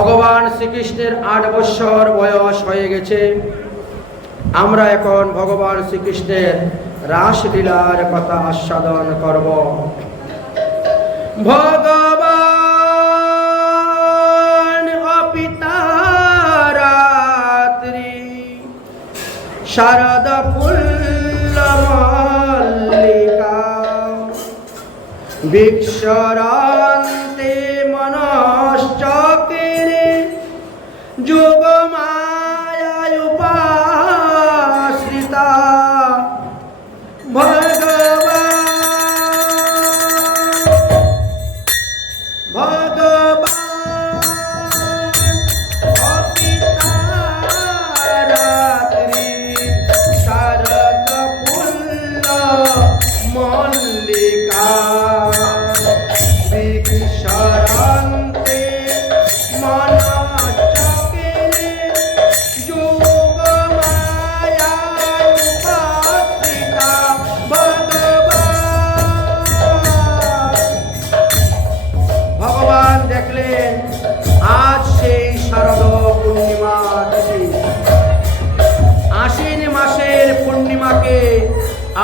ভগবান শ্রীকৃষ্ণের 8 বছর বয়স হয়ে গেছে। আমরা এখন ভগবান শ্রীকৃষ্ণের রাসলীলার কথা আস্বাদন করব। ভগবান অপিতা রাত্রি শারদ ফুল্ল মল্লিকা বিক্ষরান্তে মনশ্চক্রে যোগ মায়ায় উপাশ্রিতা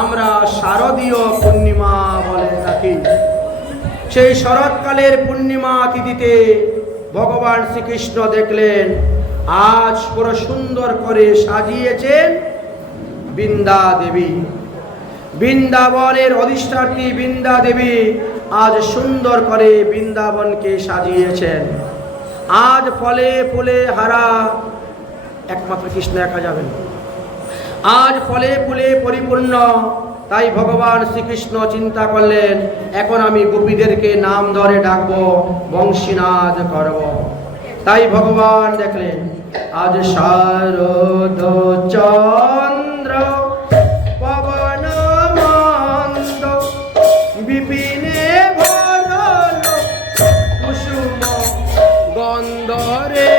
আমরা শারদীয় পূর্ণিমা বলে থাকি। সেই শরৎকালের পূর্ণিমা তিথিতে ভগবান শ্রীকৃষ্ণ দেখলেন আজ পুরো সুন্দর করে সাজিয়েছেন বৃন্দা দেবী। বৃন্দাবনের অধিষ্ঠাত্রী বৃন্দা দেবী আজ সুন্দর করে বৃন্দাবনকে সাজিয়েছেন। আজ ফলে ফুলে হারা, একমাত্র কৃষ্ণ একা যাবেন, আজ ফলে ফুলে পরিপূর্ণ। তাই ভগবান শ্রীকৃষ্ণ চিন্তা করলেন এখন আমি গোপীদেরকে নাম ধরে ডাকবো, বংশীনাদ করব। তাই ভগবান দেখলেন আজ শারদ চন্দ্র পবন মন্দ বিপিনে ভরল কুসুম গন্ধরে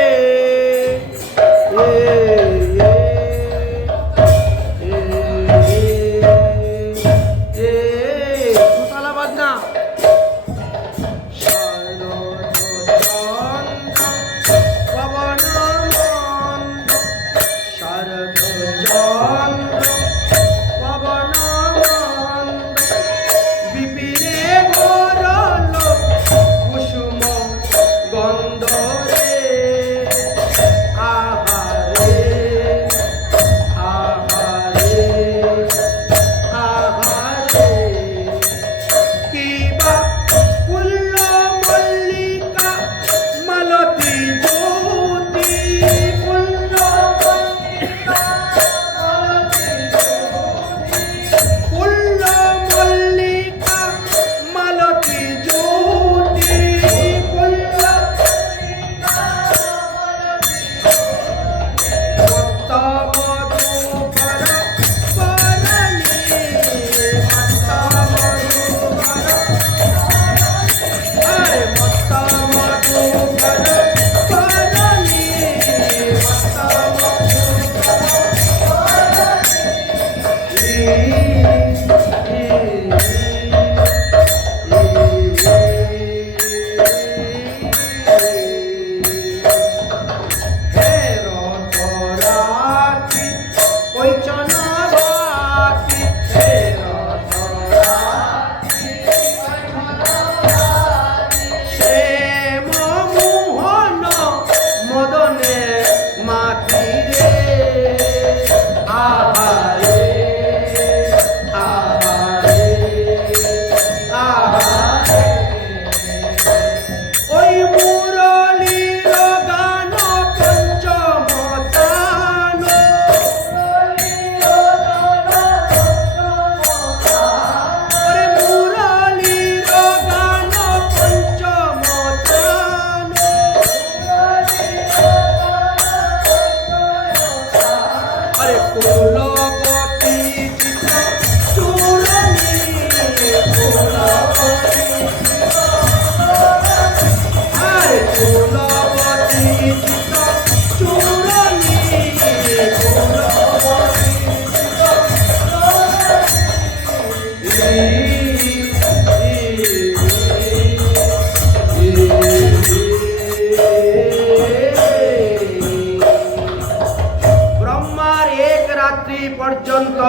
পর্যন্ত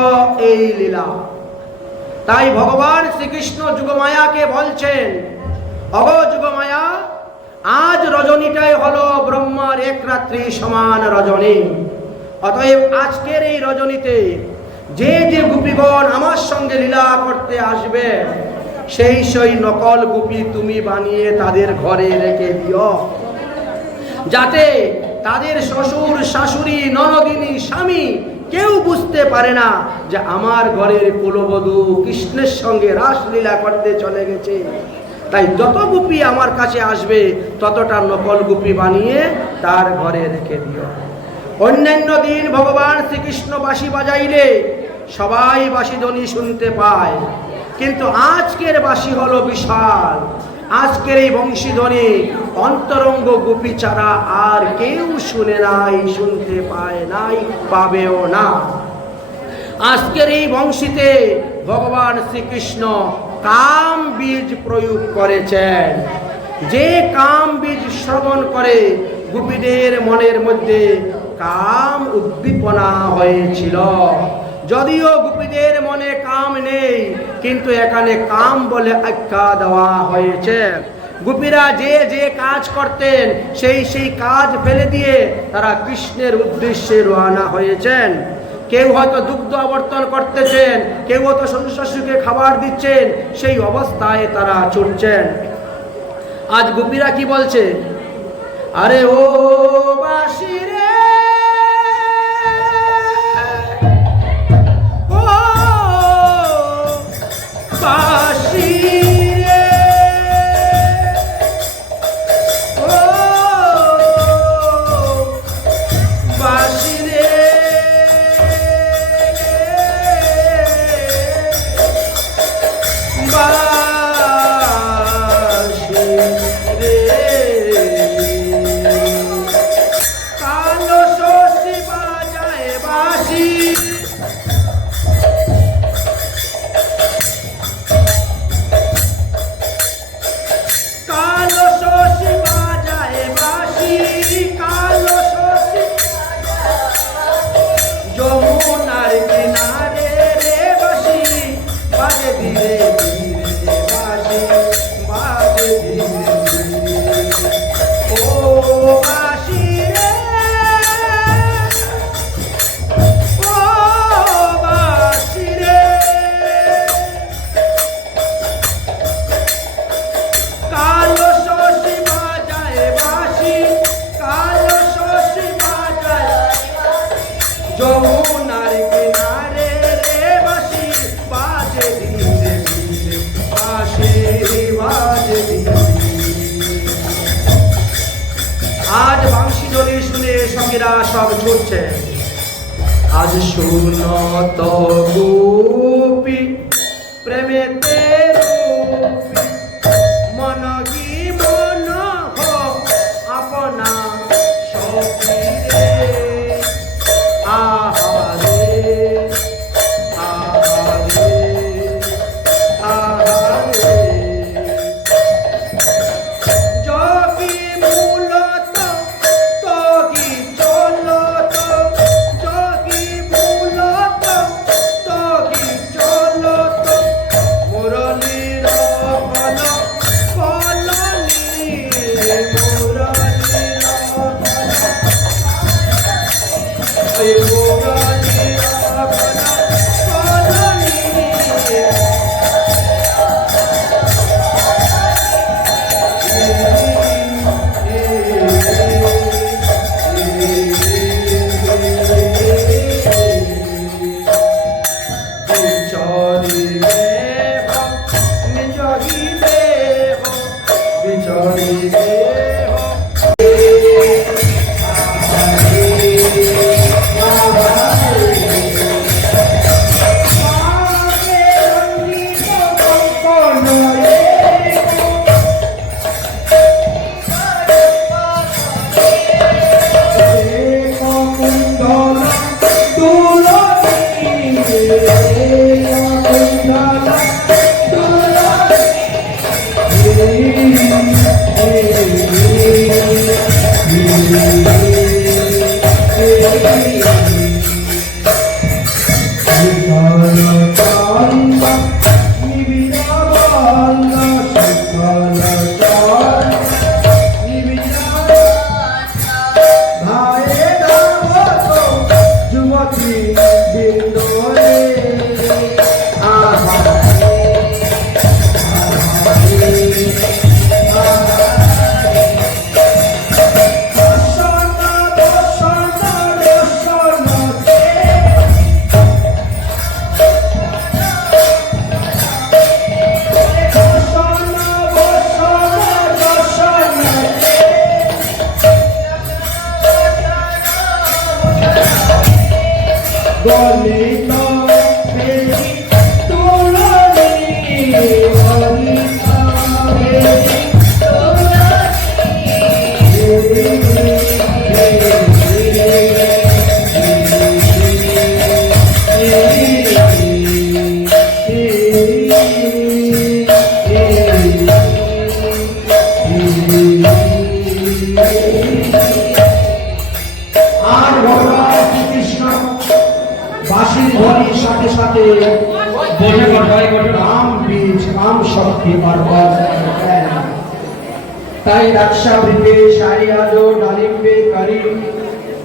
এই লীলা। তাই ভগবান শ্রীকৃষ্ণ যুগমায়াকে বলছেন, অগো যুগমায়া, আজ রজনীটাই হলো ব্রহ্মার এক রাত্রি সমান রজনী। অতএব আজকের এই রজনীতে যে যে গোপীগণ আমার সঙ্গে লীলা করতে আসবে, সেই নকল গোপী তুমি বানিয়ে তাদের ঘরে রেখে দিও, যাতে তাদের শ্বশুর শাশুড়ি ননদিনী স্বামী কেউ বুঝতে পারে না যে আমার ঘরের কুলবধূ কৃষ্ণের সঙ্গে রাসলীলা করতে চলে গেছে। তাই যত গোপী আমার কাছে আসবে ততটা নকল গোপী বানিয়ে তার ঘরে রেখে দিও। অন্যান্য দিন ভগবান শ্রীকৃষ্ণ বাঁশি বাজাইলে সবাই বাঁশি ধ্বনি শুনতে পায়, কিন্তু আজকের বাঁশি হলো বিশাল। আজকের এই বংশীধ্বনি অন্তরঙ্গ গোপী ছাড়া আর কেউ শুনে নাই, শুনতে পায় নাই, পাবেও না। আজকের এই বংশীতে ভগবান শ্রীকৃষ্ণ কাম বীজ প্রয়োগ করেছেন। যে কাম বীজ শ্রবণ করে গোপীদের মনের মধ্যে কাম উদ্দীপনা হয়েছিল। যদিও গোপীদের মনে কাম নেই, কিন্তু এখানে কাম বলে আখ্যা দেওয়া হয়েছে। গোপীরা যে যে কাজ করতেন সেই কাজ ফেলে দিয়ে তারা কৃষ্ণের উদ্দেশ্যে রওনা হয়েছেন। কেউ হয়তো দুগ্ধ আবর্তন করতেছেন, কেউ হয়তো শ্বশুরকে খাবার দিচ্ছেন, সেই অবস্থায় তারা ছুটছেন। আজ গোপীরা কি বলছে? আরে ও বাঁশি রে, বাঁশি রে, ও বাঁশি রে, বাঁশি রে, কালো শশী বাজায় বাঁশি, কালো শশী বাজায় বাঁশি, কালো শশী যমুনার কিনারে রে বাঁশি বাজে ধীরে ধীরে, বাঁশি বাজে ধীরে ধীরে, ও বাঁশি রে, ও বাঁশি রে, কালো শশী বাজায় বাঁশি, কালো শশী বাজায় যমুনার কিনারে রে বাঁশি বাজে ধীরে ধীরে, বাঁশি বাজে ধীরে। আজ বাঁশি ধ্বনি শুনে সঙ্গীরা সব ছুটছে। আজ শুনো তো গোপী প্রেমেতে রূপী, মন কি মন হো আপনা সখী রে, আহারে আহারে আহারে, যোগী মূলত তোগী চলত, যোগী মূলত তোগী চলত, মুরলীর কল কলনি, মুরলীর তাই রাক্ষা বৃতে সারিয়াজ ডালিম্বে করি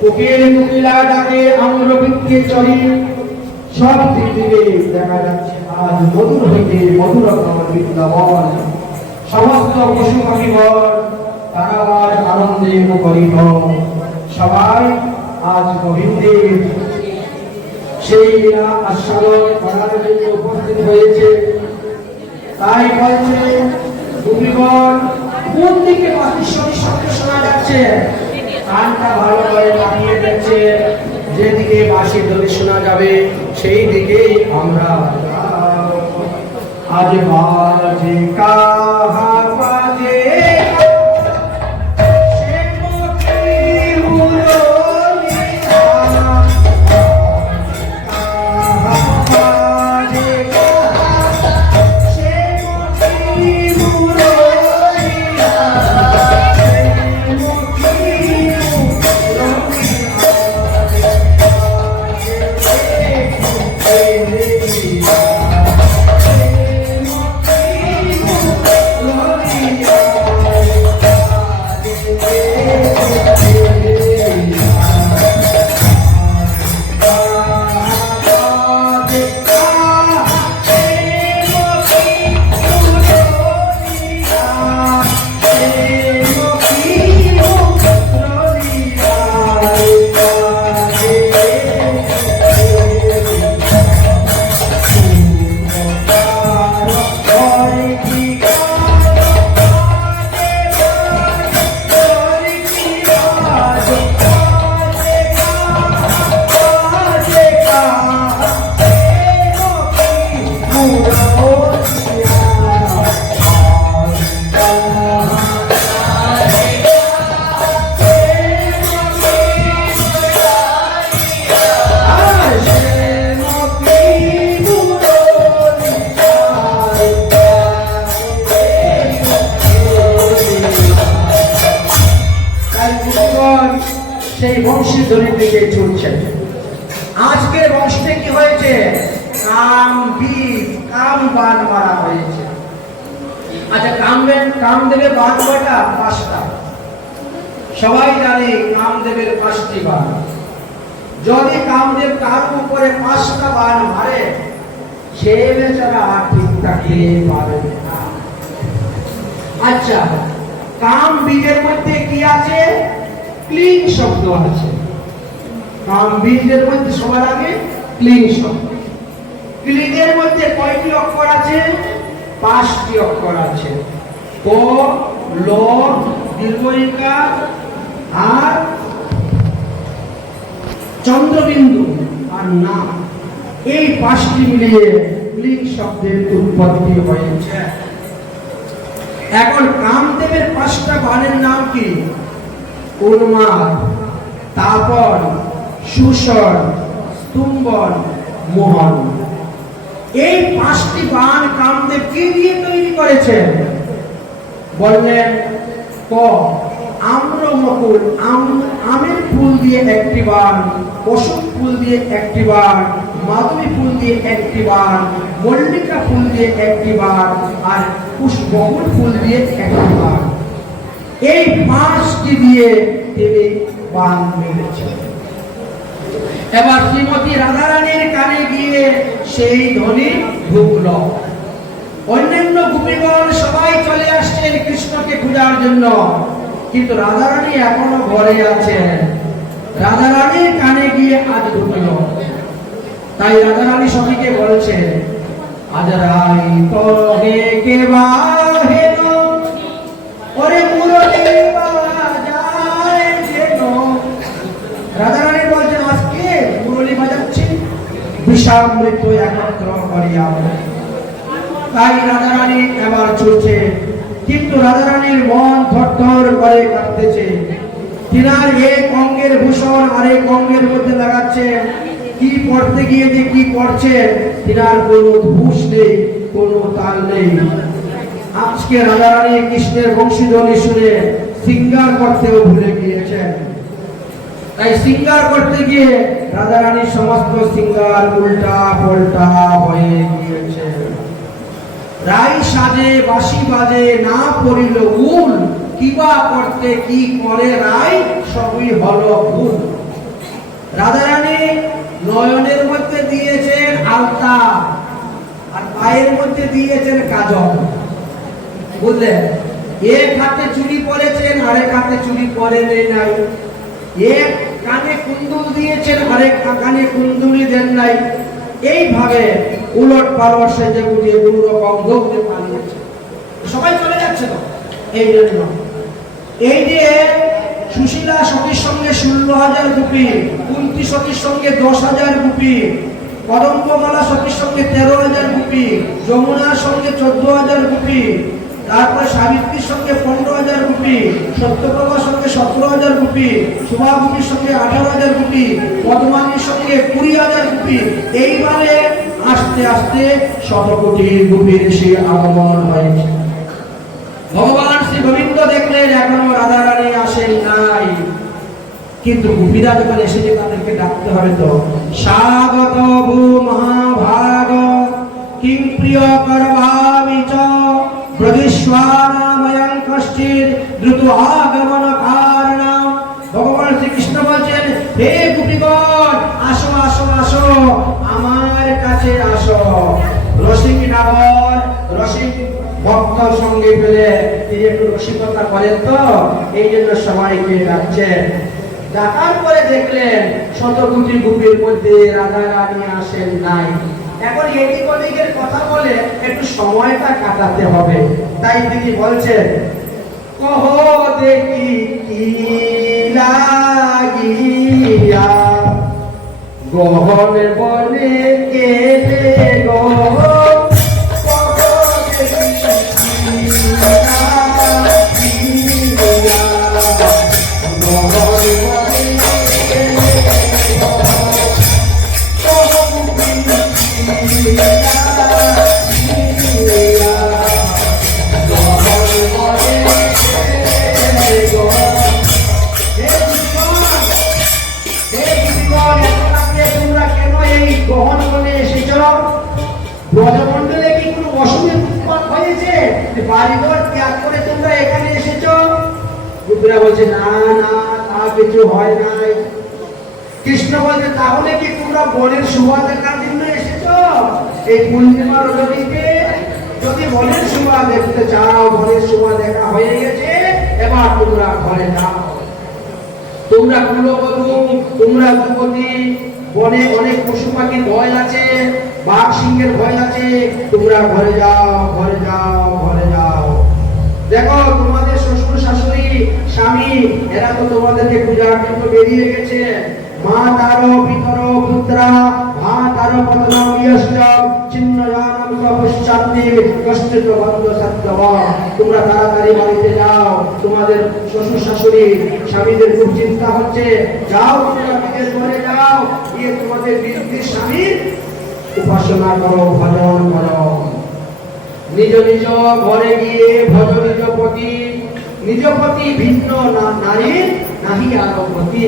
কোকিল কোকিলা ডাকে আম্র বৃক্ষে চলি সব দিক থেকে দেখা যাচ্ছে আজ মধুর হইতে মধুরতম বৃন্দাবন সমস্ত পশু পাখিগণ তারা আজ আনন্দে মুখরিত সবাই আজ গোবিন্দের সেই লীলা আস্বাদন করার জন্য উপস্থিত হয়েছে। তাই বলছে গোপীগণ কোন দিকে বাঁশির শব্দ শোনা যাচ্ছে, কানটা ভালো করে লাগিয়ে যাচ্ছে, যেদিকে বাঁশির ধ্বনি শোনা যাবে সেই দিকেই আমরা আজ বাজে কাহা বাজে সেই বংশীর ধ্বনির দিকে ছুটছেন। আজকের বংশে কি হয়েছে? কাম বান মারা হয়েছে। আচ্ছা, কামদেবের বান কয়টা? 5টা। সবাই জানে কামদেবের 5টি বান। যদি কামদেব কার উপরে 5টা বান মারে সে বেচারা ঠিক থাকতে পারবে না। আচ্ছা, কাম বীজের মধ্যে কি আছে? ক্লিং শব্দ আছে। কাম বীজের মধ্যে সবার আগে ক্লিং শব্দ। ক্লিংয়ের মধ্যে কয়টি অক্ষর আছে? 5টি অক্ষর আছে। ক, ল, দীর্ঘইকা আর চন্দ্রবিন্দু আর না, এই 5টি মিলিয়ে ক্লিং শব্দের উৎপত্তি হয়েছে। এখন কামদেবের 5টা বাণের নাম কি? উন্মাদ, তাপন, সুষণ, স্তম্ভন, মোহন। এই 5টি বাণ কামদেব কি দিয়ে তৈরি করেছেন? বললেন ক, আম্রমকুল, আমের ফুল দিয়ে একটি বাণ, অশোক ফুল দিয়ে একটি বাণ, মাধবী ফুল দিয়ে একটি বাণ, মল্লিকা ফুল দিয়ে একটি বাণ আর পুষ্পবকুল ফুল দিয়ে একটি বাণ। এই 5টি দিয়ে তিনি বাণ মেরেছেন। এবার শ্রীমতী রাধারানীর কানে গিয়ে সেই ধ্বনি ঢুকল। অন্যান্য গোপীগণ সবাই চলে আসছেন কৃষ্ণকে খোঁজার জন্য, কিন্তু রাধারানী এখনো ঘরে আছেন। রাধারানীর কানে গিয়ে আজ ঢুকল। তাই রাধারানী সখীকে বলছে, আজ রাই তোহে কে বাহেন ওরে মুরলি বাজায় যেন। রাধারানী বলছেন, আজকে মুরলি বাজাচ্ছি বিষামৃত একত্র করিয়া। তাই রাধারানী এবার ছুটছে, কিন্তু রাধারানীর মন থরথর করে কাঁপতেছে। তিনার এক অঙ্গের ভূষণ আরেক অঙ্গের মধ্যে লাগাচ্ছে, কি পড়তে গিয়ে যে কি পড়ছে তিনার কোনো হুঁশ নেই, কোনো তাল নেই। আজকে রাধারানী কৃষ্ণের বংশীধ্বনি শুনে সিঙ্গার করতেও ভুলে গিয়েছেন। তাই সিঙ্গার করতে গিয়ে রাধারানীর সমস্ত সিঙ্গার উল্টা পাল্টা হয়ে গিয়েছে। রাই সাজে বাঁশি বাজে না পড়িল উল, কিবা করতে কি করে রাই সবই হলো ভুল। রাধারানী নয়নের মধ্যে দিয়েছেন আলতা আর পায়ের মধ্যে দিয়েছেন কাজল, বুঝলেন? এক হাতে চুড়ি পরেছেন আরেক হাতে চুড়ি পরেন নাই, এক কানে কুণ্ডুল দিয়েছেন আরেক কানে কুণ্ডুলি দেন নাই। এইভাবে উলট পালট সেজে গুটিয়ে কোন রকম দৌড়ে পালিয়েছে। সবাই চলে যাচ্ছে তো এই জন্য। এই যে সুশীলা সতীর সঙ্গে 16,000 গুপি, কুন্তী সতীর সঙ্গে 10,000 গুপি, কদম্বমালা সতীর সঙ্গে 13,000 গুপি, যমুনার সঙ্গে 14,000 গুপি, তারপরে সাবিত্রীর সঙ্গে 15,000 গুপি, সত্যপ্রভার সঙ্গে 17,000 গুপি, শুভাভূমির সঙ্গে 18,000 গুপি, পদ্মানীর সঙ্গে 20,000 গুপি। এইবারে আস্তে আস্তে 100 কোটি গুপির সে আগমন হয়েছে। ভগবান শ্রী গোবিন্দ দেখলেন এখনো রাধারানী আসেন নাই, কিন্তু গোপীরা যখন এসেছে তাদেরকে ডাকতে হবে তো। স্বাগত ভূ মহাভাগ কিং প্রিয় করভামি চ ব্রজেশ্বরাময়ং কশ্চিৎ দ্রুত আগমন কারণম। ভগবান শ্রীকৃষ্ণ বলছেন, হে গোপীগণ, আসো আসো আসো, আমার কাছে আসো। রসিক নগর রসিক ভক্ত সঙ্গে পেলে তিনি একটু রসিকতা করেন তো, এই জন্য সবাইকে ডাকছেন। ডাকার পরে দেখলেন 100 কোটি গোপীর মধ্যে রাধারানী আসেন নাই। এখন এদিক ওদিকের কথা বলে একটু সময়টা কাটাতে হবে, তাই তিনি বলছেন, কহ দেখি কি লাগিয়া গহন বনে গেলে গো, ব্রজমণ্ডলে কি কোনো অসুবিধা উৎপন্ন হয়েছে? বাড়িঘর ত্যাগ করে তোমরা এখানে এসেছো? গোপীরা বলছে, না না, তা কিছু হয় নাই। কৃষ্ণ বলছে, তাহলে কি তোমরা বনের শোভা দেখার জন্য এসেছো এই পূর্ণিমার রজনীতে? যদি বনের শোভা দেখতে চাও, বনের শোভা দেখা হয়ে গেছে, এবার তোমরা ঘরে যাও। তোমরা কুলবধূ, তোমরা যুবতী, বনে অনেক পশু পাখির ভয় আছে, বাঘ সিংহের ভয় আছে, তোমরা ঘরে যাও, ঘরে যাও, ঘরে যাও। দেখো তোমাদের শ্বশুর শাশুড়ি স্বামী এরা তো তোমাদেরকে পূজার জন্য বেরিয়ে গেছে। মা তারো পিতর পুত্রা মা তারো পত্র বিয়স্য চিহ্ন জানম কপশ্চান্তি কষ্টিত বন্ধ সত্যব। তোমরা তাড়াতাড়ি বাড়িতে যাও, তোমাদের শ্বশুর শাশুড়ি স্বামীদের খুব চিন্তা হচ্ছে। যাও তোমরা বিদেশ ঘরে যাও, গিয়ে তোমাদের বীর স্বামীর উপাসনা করো, ভজন করো। নিজ নিজ ঘরে গিয়ে ভজ নিজ পতি, নিজ পতি ভিন্ন নারীর নাহি আরো পতি।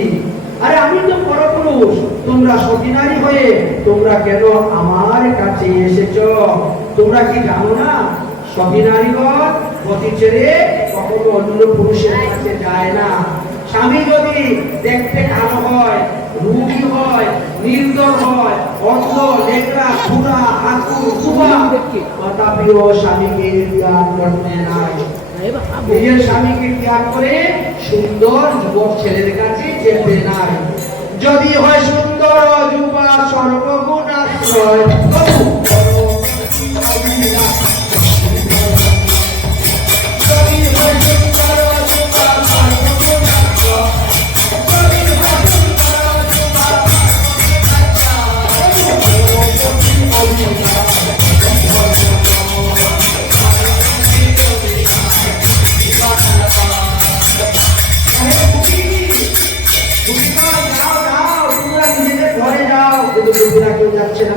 আরে আমি তো পরপুরুষ, তোমরা সতী নারী হয়ে তোমরা কেন আমার কাছে এসেছো? তোমরা কি জানো না সতী নারীগণ পতি ছেড়ে কখনো অন্য পুরুষের কাছে যায় না। স্বামী যদি দেখতে কালো হয়, রূপী হয়, নির্দর হয়, অন্ধ, লেকড়া, খুড়া, হাঁকু, কুবা, তথাপিও স্বামীকে ত্যাগ করতে নাই। নিজের স্বামীকে ত্যাগ করে সুন্দর যুবক ছেলের কাছে যেতে নাই। যদি হয় সুন্দর যুবা সর্বগুণাশ্রয়, এরা কেউ যাচ্ছে না।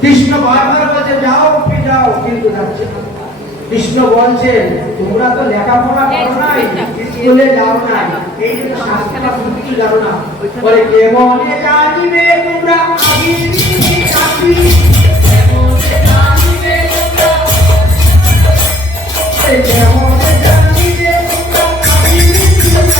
কৃষ্ণ বারবার বলছে যাও ফিরে যাও, কিন্তু যাচ্ছে না। কৃষ্ণ বলছেন তোমরা তো লেখাপড়া করো নাই, স্কুলে যাও না, এই জন্য শাস্ত্র কিছু জানো না। বলে কেমনে জানিবে তোমরা আগির চাকরি, কেমনে জানিবে তোমরা, কেমনে জানিবে তোমরা আগির চাকরি,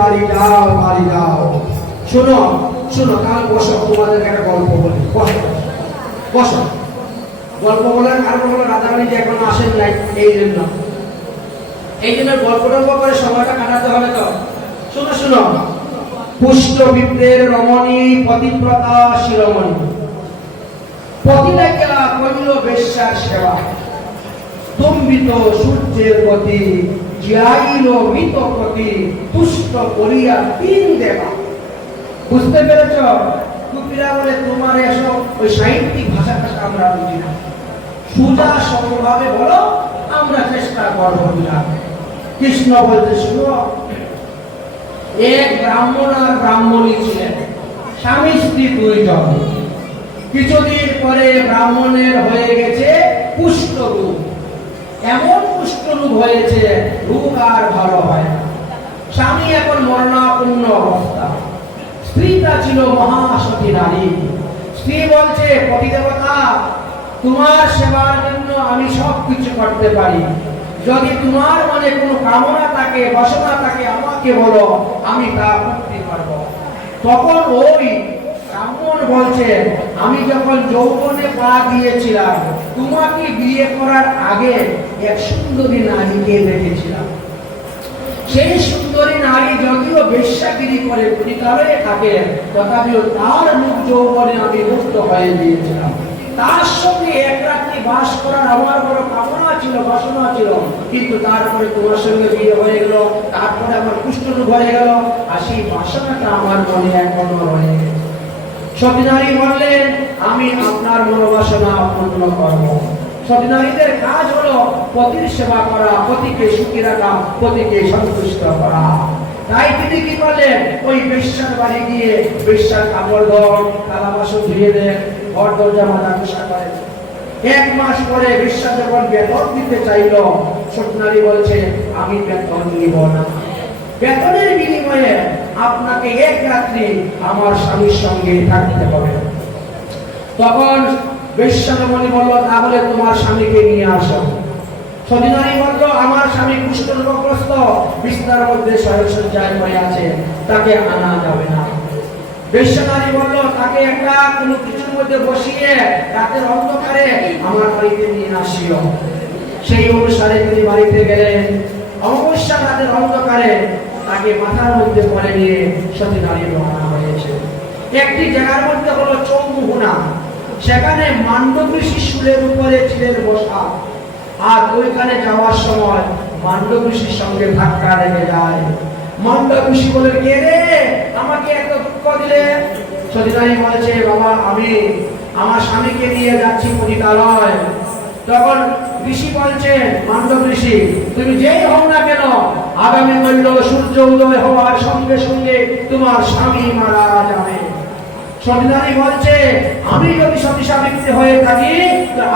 বাড়ি যাও, বাড়ি যাও। শোনো শোনো, কাল বসো, তোমাদেরকে একটা গল্প বলি। বসো, গল্প বলার কারণ হলো রাধারানী যে এখনো আসেন নাই, এই জন্য গল্প করে সময়টা কাটাতে হবে। তো শোনো শোনো, পুষ্ট বিপ্রের রমণী পতিব্রতা শিরোমণি, পতিতাকে করিল বেশ্যার সেবা, স্তম্ভিত সূর্যের গতি, জিয়াইল মৃত প্রতি, তুষ্ট করিয়া তিন দেবা। বুঝতে পেরেছ? কুপিরা বলে তোমার এসব ওই সাহিত্যিক ভাষা আমরা বুঝি না, সুজা সরলভাবে বলো, আমরা চেষ্টা করবো। কৃষ্ণ বলতে শুনো, এক ব্রাহ্মণ আর ব্রাহ্মণী ছিলেন, স্বামী স্ত্রী দুইজন। কিছুদিন পরে ব্রাহ্মণের হয়ে গেছে পুষ্ট রোগ, এমন পুষ্ট রোগ হয়েছে রোগ আর ভালো হয় না। স্বামী এখন মরণাপন্ন অবস্থা, স্ত্রীটা ছিল মহাসতী নারী। স্ত্রী বলছে পতিদেবতা, তোমার সেবার জন্য আমি সব কিছু করতে পারি, যদি তোমার মনে কোনো কামনা থাকে, বাসনা থাকে, আমাকে বলো, আমি তা করতে পারবো। তখন ওই ব্রাহ্মণ বলছে, আমি যখন যৌবনে পা দিয়েছিলাম, তোমাকে বিয়ে করার আগে এক সুন্দরী নারীকে দেখেছিলাম। সেই সুন্দরী নারী যদিও বেশ্যাগিরি করে পতিতালয়ে থাকে, তথাপিও তার মুখ যৌবনে আমি মুক্ত হয়ে গিয়েছিলাম। তার সঙ্গে এক রাত্রি বাস করার আমার বড় কামনা ছিল, বাসনা ছিল, কিন্তু তারপরে তোমার সঙ্গে বিয়ে হয়ে গেল, তারপরে আমার কুষ্ঠরোগ হয়ে গেল, আর সেই বাসনাটা আমার মনে এখনো রয়ে গেছে। সতী নারী বললেন, আমি আপনার মনোবাসনা পূর্ণ করব। সতী নারীদের কাজ হলো পতির সেবা করা, পতিকে সুখী রাখা, পতিকে সন্তুষ্ট করা। তাই তিনি কি করলেন, ওই বেশ্যার বাড়ি গিয়ে বেশ্যার কাপড় ধর, থালা বাসন ধুয়ে দেন, ঘর দরজা মাজা পোষা করেন। এক মাস পরে বেশ্যা যখন বেতন দিতে চাইল, সতী নারী বলছে, আমি বেতন নিব না, বেতনের বিনিময়ে আপনাকে এক রাত্রি আমার স্বামীর সঙ্গে থাকতে হবে। তখন বেশ্যামণি বলল, তাহলে তোমার স্বামীকে নিয়ে আসো। সতী নারী বলল, আমার স্বামী কুষ্ঠরোগগ্রস্ত, বিছানার মধ্যে শয্যায় পড়ে আছে, তাকে আনা যাবে না। বেশ্যা নারী বলল, তাকে একটা কোনো কিছুর মধ্যে বসিয়ে রাতের অন্ধকারে আমার বাড়িতে নিয়ে আসিও। সেই অনুসারে তিনি বাড়িতে গেলেন। অমাবস্যা রাতের অন্ধকারে তাকে মাথার মধ্যে পরে নিয়ে সতী নারী রওনা হয়েছে। একটি জায়গার মধ্যে হলো চৌমুহনা, সেখানে মান্ডব ঋষি শুলের উপরে ছিলেন বসা, আর ওইখানে যাওয়ার সময় মান্ডব ঋষির সঙ্গে ধাক্কা লেগে যায়। মান্ডব ঋষি বলে, কে রে, আমাকে এত দুঃখ দিলে? সতী নারী বলছে, বাবা, আমি আমার স্বামীকে নিয়ে যাচ্ছি পতিতালয়। তখন ঋষি বলছে, মান্ডব ঋষি, তুমি যেই হও না কেন, আগামী কাল সূর্য উদয় হওয়ার সঙ্গে সঙ্গে তোমার স্বামী মারা যাবে। সতী নারী বলছে, আমি যদি সতী সাবিত্রী হয়ে থাকি,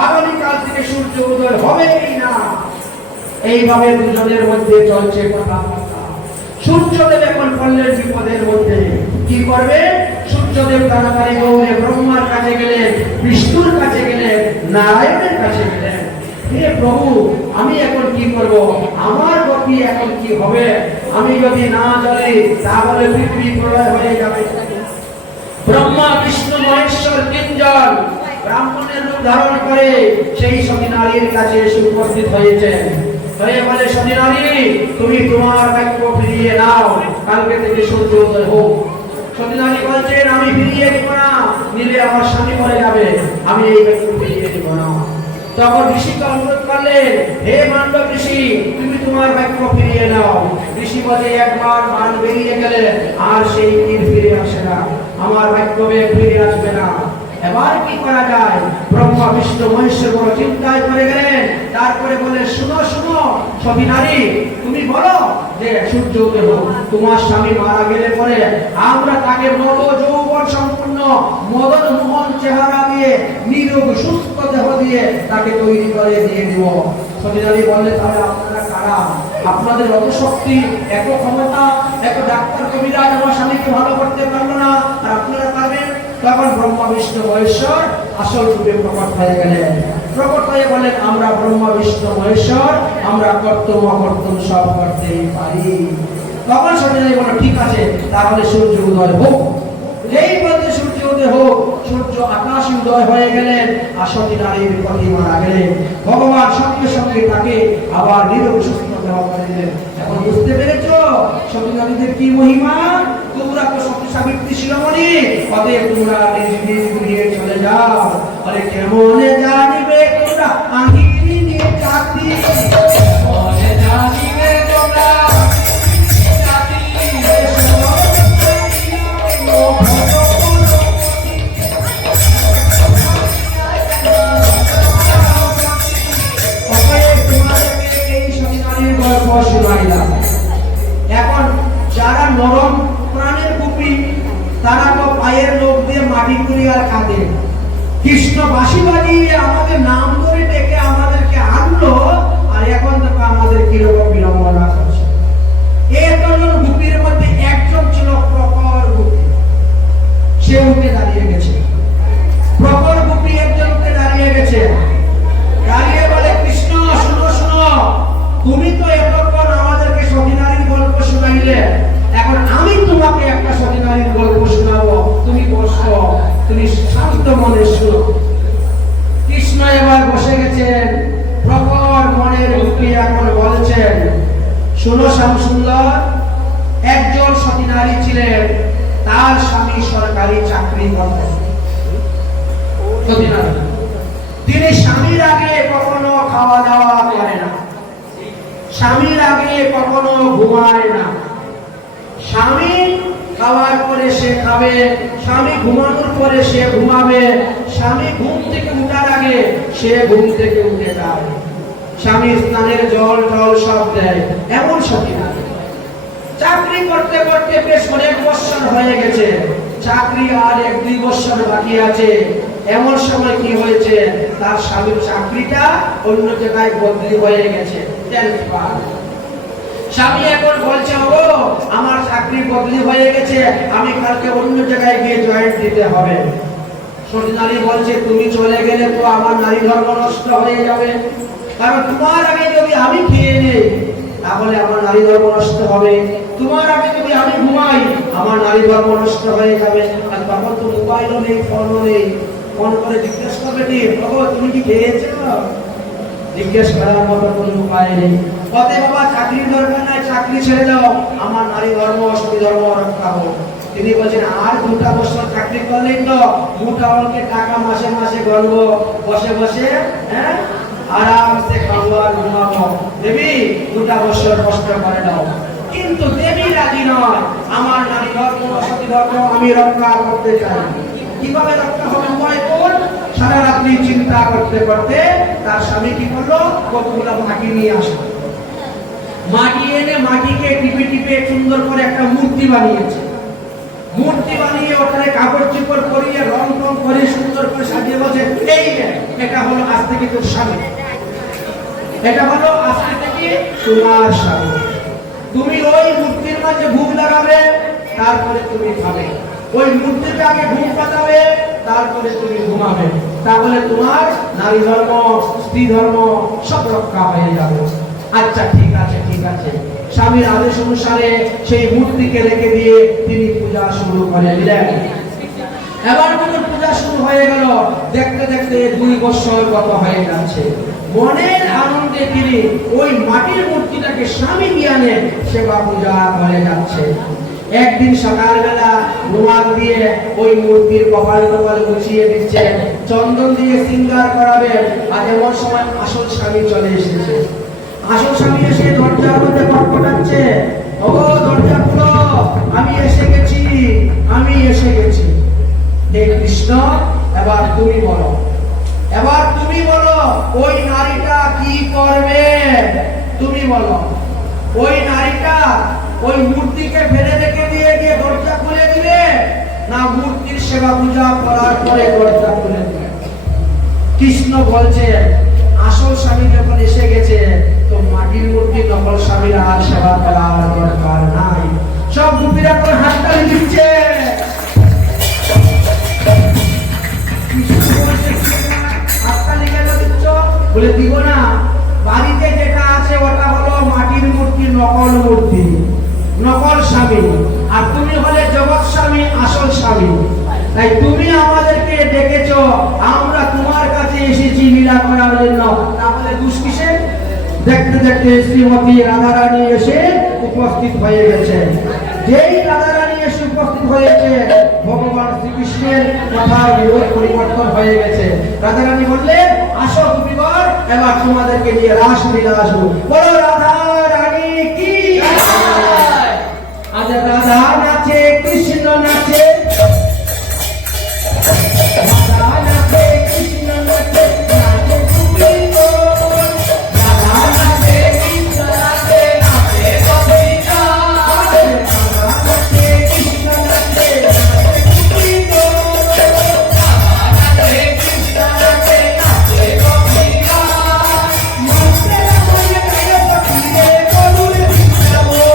আগামীকাল থেকে সূর্য উদয় হবেই না। এইভাবে দুজনের মধ্যে চলছে কথাবার্তা। সূর্যদেব এখন পড়লেন বিপদের মধ্যে। কি করবে? সূর্যদেব তাড়াতাড়ি দৌড়ে ব্রহ্মার কাছে গেলেন, বিষ্ণুর কাছে গেলেন, নারায়ণের কাছে গেলেন। হে প্রভু, আমি এখন কি করব? আমার গতি এখন কি হবে? আমি যদি না চলি, তাহলে পৃথিবী প্রলয় হয়ে যাবে। ব্রহ্মা, বিষ্ণু, মহেশ্বর তিনজন ব্রাহ্মণের রূপ ধারণ করে সেই সতী নারীর কাছে এসে উপস্থিত হয়েছেন। হয়ে বলে, সতী নারী, তুমি তোমার বাক্য ফিরিয়ে নাও, কালকে থেকে সূর্য উদয় হোক। সতী নারী বলছেন আমি ফিরিয়ে দিব না, নিলে আমার স্বামী মরে যাবে, আমি এই ব্যক্তি ফিরিয়ে দিব না। তখন ঋষিকে অনুরোধ করলেন, হে মান্ডব ঋষি, তুমি তোমার বাক্য ফিরিয়ে নাও। ঋষি বলে একবার বান বেরিয়ে গেলে আর সেই তীর ফিরে আসে না, আমার বাক্য ফিরে আসবে না। এবার কি করা যায়? ব্রহ্মা বিষ্ণু মহেশ্বর বড় চিন্তায় পড়ে গেলেন। তারপরে বলে, শুনো শুনো সতী নারী, তুমি বলো যে সূর্য দেহ তোমার স্বামী মারা গেলে পরে আমরা তাকে নব যৌবন সম্পূর্ণ মদন মোহন চেহারা দিয়ে নিরোগ সুস্থ দেহ দিয়ে তাকে তৈরি করে দিয়ে দিব। সতী নারী বললে, তাহলে আপনারা কারা? আপনাদের অত শক্তি, এত ক্ষমতা, এত ডাক্তার কবিরাজ আমার স্বামীকে ভালো করতে পারলো না, আর আপনারা পারবেন? তখন ব্রহ্মা বিষ্ণু মহেশ্বর আসল রূপে প্রকট হয়ে গেলেন। প্রকট হয়ে বলেন, আমরা ব্রহ্মা বিষ্ণু মহেশ্বর, আমরা কর্তম অকর্তম সব করতেই পারি। তখন সতী নারী বলল, ঠিক আছে, তাহলে সূর্য উদয় হোক। যেই বলতে সূর্য উদয় হোক, সূর্য আকাশে উদয় হয়ে গেলেন, আর সতী নারীর পতি মারা গেলেন। ভগবান সঙ্গে সঙ্গে তাকে আবার নিরোগ সুস্থ দেওয়া করে দিলেন। এখন বুঝতে পেরেছ সতী নারীদের কি মহিমা? তোমরা তো সতী সাবিত্রী শিরোমণি, অতএব তোমরা নিজ নিজ গৃহে চলে যাও। আরে কেমনে জানিবে তোমরা আহিরি নিয়ে জাতি, কেমনে জানিবে তোমরা জাতি এখন যারা নরম প্রাণের গোপী, তারা তো পায়ের লোক দিয়ে মাটি তুলি আর কাঁদে। কৃষ্ণ বাঁশি বাজিয়ে আমাদের নাম ধরে ডেকে আমাদেরকে আনলো, আর এখন তো আমাদের কিরকম বিড়ম্বনা করছে। এতজন গোপীর মধ্যে একজন ছিল প্রখর গোপী, সে উঠে দাঁড়িয়ে গেছে। প্রখর গোপী একজন উঠে দাঁড়িয়ে গেছে, দাঁড়িয়ে বলে, কৃষ্ণ শুনো শুনো, তুমি তো এতক্ষণ আমাদেরকে সতী নারীর গল্প শোনাইলে, এখন আমি তোমাকে একটা সতী নারীর গল্প শোনাবো, তুমি বসো, তুমি শান্ত মনে শুনো। কৃষ্ণ এবার বসে গেছেন। প্রখর মনের গোপী এখন বলছেন, শুনো শ্যামসুন্দর, একজন সতী নারী ছিলেন, তার স্বামী সরকারি চাকরি করতেন। সতী নারী, তিনি স্বামীর আগে কখনো খাওয়া দাওয়া করে না, স্বামীর আগে কখনো ঘুমায় না। স্বামী খাওয়ার পরে সে খাবে, স্বামী ঘুমানোর পরে সে ঘুমাবে, স্বামী ঘুম থেকে উঠার আগে সে ঘুম থেকে উঠে যায়, স্বামী স্নানের জল টল সব দেয়। এমন সতী নারী চাকরি করতে করতে বেশ অনেক বছর হয়ে গেছে, চাকরি আর 1-2 বছর বাকি আছে। এমন সময় কি হয়েছে, তার স্বামীর চাকরিটা অন্য জায়গায় বদলি হয়ে গেছে, ট্রান্সফার। স্বামী এখন বলছে, ও আমার চাকরি বদলি হয়ে গেছে, আমি কালকে অন্য জায়গায় গিয়ে জয়েন্ট দিতে হবে। সতী নারী বলছে, তুমি চলে গেলে তো আমার নারী ধর্ম নষ্ট হয়ে যাবে, কারণ তোমার আগে যদি আমি খেয়ে নেই তাহলে আমার নারী ধর্ম নষ্ট হবে, তোমার আগে যদি আমি ঘুমাই আমার নারী ধর্ম নষ্ট হয়ে যাবে। আর তখন তো মোবাইলও নেই, ফোনও নেই, ফোন করে জিজ্ঞেস করবে, তুমি কি খেয়েছো? জিজ্ঞেস করার মতো কোনো উপায় নেই। কতে বাবা চাকরির দরকার নাই, চাকরি ছেড়ে দাও, আমার নারী ধর্ম সতী ধর্ম রক্ষা হোক। তিনি বলছেন, আর 2টা বছর চাকরি করলেই তো মোটা অঙ্কের টাকা মাসে মাসে গড়বো, বসে বসে আরামসে খাবো আর ঘুমাবো। দেবী 2টা বছর কষ্ট করে দাও। কিন্তু দেবী রাজি নয়, আমার নারী ধর্ম সতী ধর্ম আমি রক্ষা করতে চাই। কিভাবে রক্ষা হবে? সারা রাত্রি চিন্তা করতে করতে তার স্বামী কি করলো, কতগুলো মাটি নিয়ে আসলো, মাটি এনে মাটিকে টিপে টিপে সুন্দর করে একটা মূর্তি বানিয়েছে। মূর্তি বানিয়ে ওখানে কাপড় চোপড় করিয়ে রং টং করে সুন্দর করে সাজিয়ে বসে, এই এটা হলো আজ থেকে তোর স্বামী, এটা হলো আজ থেকে তোমার স্বামী। তুমি ওই মূর্তির মাঝে ভোগ লাগাবে, তারপরে তুমি খাবে। ওই মূর্তিকে আগে ঘুম পাতাবে, তারপরে তুমি ঘুমাবে, তাহলে তোমার নারী ধর্ম স্ত্রী ধর্ম সব রক্ষা হয়ে যাবে। আচ্ছা ঠিক আছে ঠিক আছে। স্বামীর আদেশ অনুসারে সেই মূর্তিকে রেখে দিয়ে তিনি পূজা শুরু করে দিলেন। এবার যখন পূজা শুরু হয়ে গেল, দেখতে দেখতে 2 বছর গত হয়ে যাচ্ছে। মনের আনন্দে তিনি ওই মাটির মূর্তিটাকে স্বামী জ্ঞানে সেবা পূজা করে যাচ্ছে। একদিন সকালবেলা রুমাল দিয়ে ওই মূর্তির কপাল টপাল গুছিয়ে দিচ্ছেন, চন্দন দিয়ে শৃঙ্গার করাবেন। আর এমন সময় আসল স্বামী চলে এসেছে। আসল স্বামী এসে দরজার মধ্যে খটখটাচ্ছে, ও দরজা খুলো, আমি এসে গেছি, আমি এসে গেছি। হে কৃষ্ণ, এবার তুমি বলো, এবার তুমি বলো ওই নারীটা কি করবে? তুমি বলো। ওই নারীটা ওই মূর্তিকে ফেলে রেখে দিয়ে গিয়ে দরজা খুলে দিবে, না মূর্তির সেবা পূজা করার পরে দরজা খুলে দিবে? কৃষ্ণ বলছে আসল স্বামী যখন এসে গেছে, তো মাটির মূর্তি নকল স্বামীর আর সেবা করার দরকার নাই। সব গোপীরা করে হাততালি দিচ্ছে। হাততালি কেন দিচ্ছ? বলে দিব না, বাড়িতে যেটা আছে ওটা হলো মাটির মূর্তি, নকল মূর্তি, নকল স্বামী। আর তুমি হলে জগৎ স্বামী, আসল স্বামী। তাই তুমি আমাদেরকে ডেকেছো, আমরা তোমার কাছে এসেছি লীলা করার জন্য। তাহলে দুষ কিসের? দেখতে দেখতে শ্রীমতী রাধারানী এসে উপস্থিত হয়ে গেছে। যেই রাধারানী এসে উপস্থিত হয়েছে, ভগবান শ্রীকৃষ্ণের কথার বিরোধ পরিবর্তন হয়ে গেছে। রাধারানী বললেন, আসো গোপীগণ, এবার তোমাদেরকে নিয়ে রাসলীলা আসবো। বলো রাধা রানী কি? আজ রাধা নাচে, কৃষ্ণ নাচে, রাধা নাচে, কৃষ্ণ নাচে, নাচে গোপীগণ। রাধা নাচে, কৃষ্ণ নাচে, নাচে গোপীগণ। রাধা নাচে, কৃষ্ণ নাচে, নাচে গোপীগণ। রাধা নাচে, কৃষ্ণ নাচে, নাচে গোপীগণ। মন্ত্রে মনে গেল সখিরে বলুন বৃন্দাবন।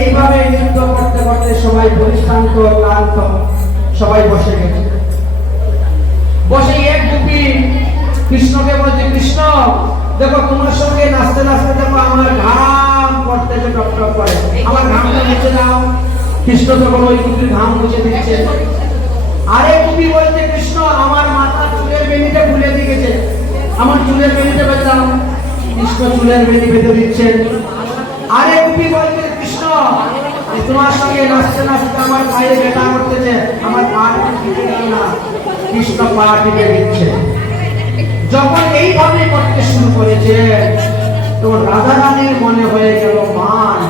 এইভাবে নৃত্য করতে করতে সবাই পরিশ্রান্ত ক্লান্ত, সবাই বসে গেছে। বসে এক গোপী কৃষ্ণকে বলছে, কৃষ্ণ দেখো তোমার সঙ্গে নাচতে নাচতে দেখো আমার ঘাম পড়তেছে, টপটপ করে, আমার ঘামটা মুছে দাও। কৃষ্ণ তখন ওই গোপীর ঘাম মুছে দিচ্ছে। আরেক গোপী বলছে, কৃষ্ণ আমার মাথার চুলের বেনিটা খুলে দিয়ে গেছে, আমার চুলের বেনিটা বেঁধে দাও। কৃষ্ণ চুলের বেনি বেঁধে দিচ্ছেন। আরেক গোপী বলছে কৃষ্ণ তোমার সঙ্গে নাচতে নাচতে আমার পায়ে ব্যথা করতেছে, আমার পা টিপে দাও না। কৃষ্ণ পা টিপে দিচ্ছে। যখন এইভাবে করতে শুরু করেছে তো রাধা রানীর মনে হয়ে গেল মান,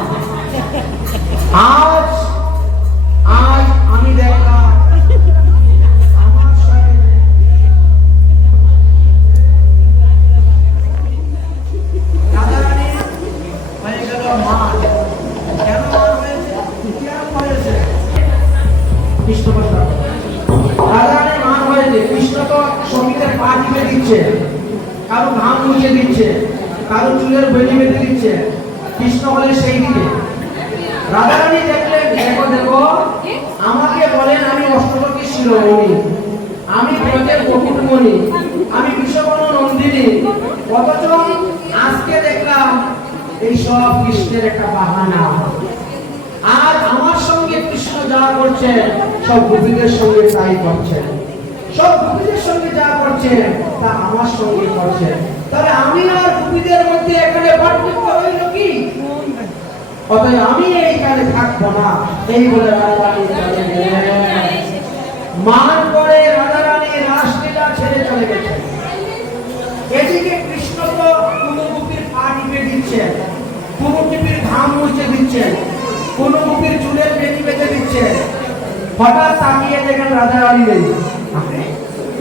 আজ আজ আমি দেখলাম আমার সঙ্গে রাধা রানী হয়ে গেল মান। কেন মান হয়েছে? কেন হয়েছে? কৃষ্ণ কথা রাধা রানী মান হয়েছে। কৃষ্ণ তো সঙ্গীতের পা টিপে দিচ্ছে, কারো ঘাম মুছে দিচ্ছে, কারো চুলের বেলি বেঁধে দিচ্ছে। কৃষ্ণ বলে সেই দিকে। রাধা রানী দেখলেন, দেখো দেখো আমাকে বলেন আমি অষ্টপতি শিরোমণি, আমি ব্রজের মুকুটমণি, আমি বিষবন নন্দিনী, অথচ আজকে দেখলাম এইসব কৃষ্ণের একটা বাহানা। আর আমার সঙ্গে কৃষ্ণ যা করছে সব গোপীদের সঙ্গে তাই করছেন, সব গোপীদের সঙ্গে যা করছেন তা আমার সঙ্গে করছেন। তাহলে আমি আর গোপীদের মধ্যে এখানে পার্থক্য হইল কি? অতএব আমি এইখানে থাকবো না। এই বলে রাধারানী চলে গেলেন। মান করে রাধারানী রাসলীলা ছেড়ে চলে গেছেন। এদিকে কৃষ্ণ তো কোন গোপীর পা টিপে দিচ্ছেন, কোন গোপীর ঘাম মুছে দিচ্ছেন, কোন গোপীর চুলের বেনি বেঁধে দিচ্ছেন। হঠাৎ তাকিয়ে দেখেন রাধারানী নেই।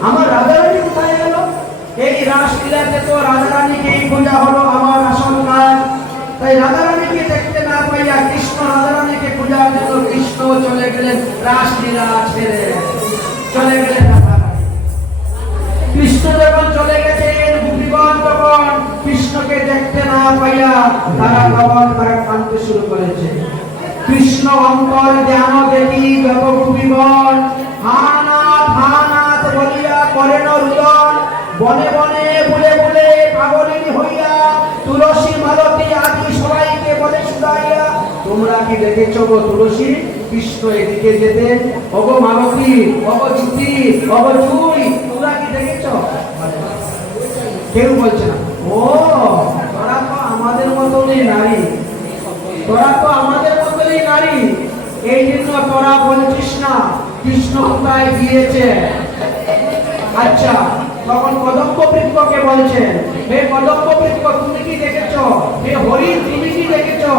আমার রাধারানী কোথায় গেল? এই রাসলীলাতে তো রাধারানীকেই খোঁজা হলো আমার আশঙ্কা। তাই রাধারানীকে দেখতে না পাইয়া কৃষ্ণ রাধারানীকে খোঁজা দিল। কৃষ্ণ চলে গেলেন রাসলীলা ছেড়ে, চলে গেলেন রাধারানী। কৃষ্ণ যখন চলে গেছেন গোপীগণ তখন কৃষ্ণকে দেখতে না পাইয়া তারা কাঁদতে শুরু করেছে। কৃষ্ণ অন্তর জ্ঞান দেখি যত গোপীগণ হানাথ হানাথ বলিয়া করেন রুদন, বনে বনে বুলে বুলে পাগলিনী হইয়া তুলসী মালতী আদি সবাইকে বলে শুধাইয়া, তোমরা কি দেখেছো গো তুলসী কৃষ্ণ এদিকে যেতে? ওগো মালতী, ওগো জ্যোতি, ওগো চুই, তোমরা কি দেখেছো? কেউ বলছে না। ও তোরা তো আমাদের মতনই নারী, তোরা তো আমাদের মতনই নারী, এই জন্য তোরা বলছিস না কৃষ্ণ কোথায় গিয়েছে। আচ্ছা, তখন কদম্ব বৃক্ষকে বলছেন, হে কদম্ব বৃক্ষ তুমি কি দেখেছো? হে হরি তুমি কি দেখেছো?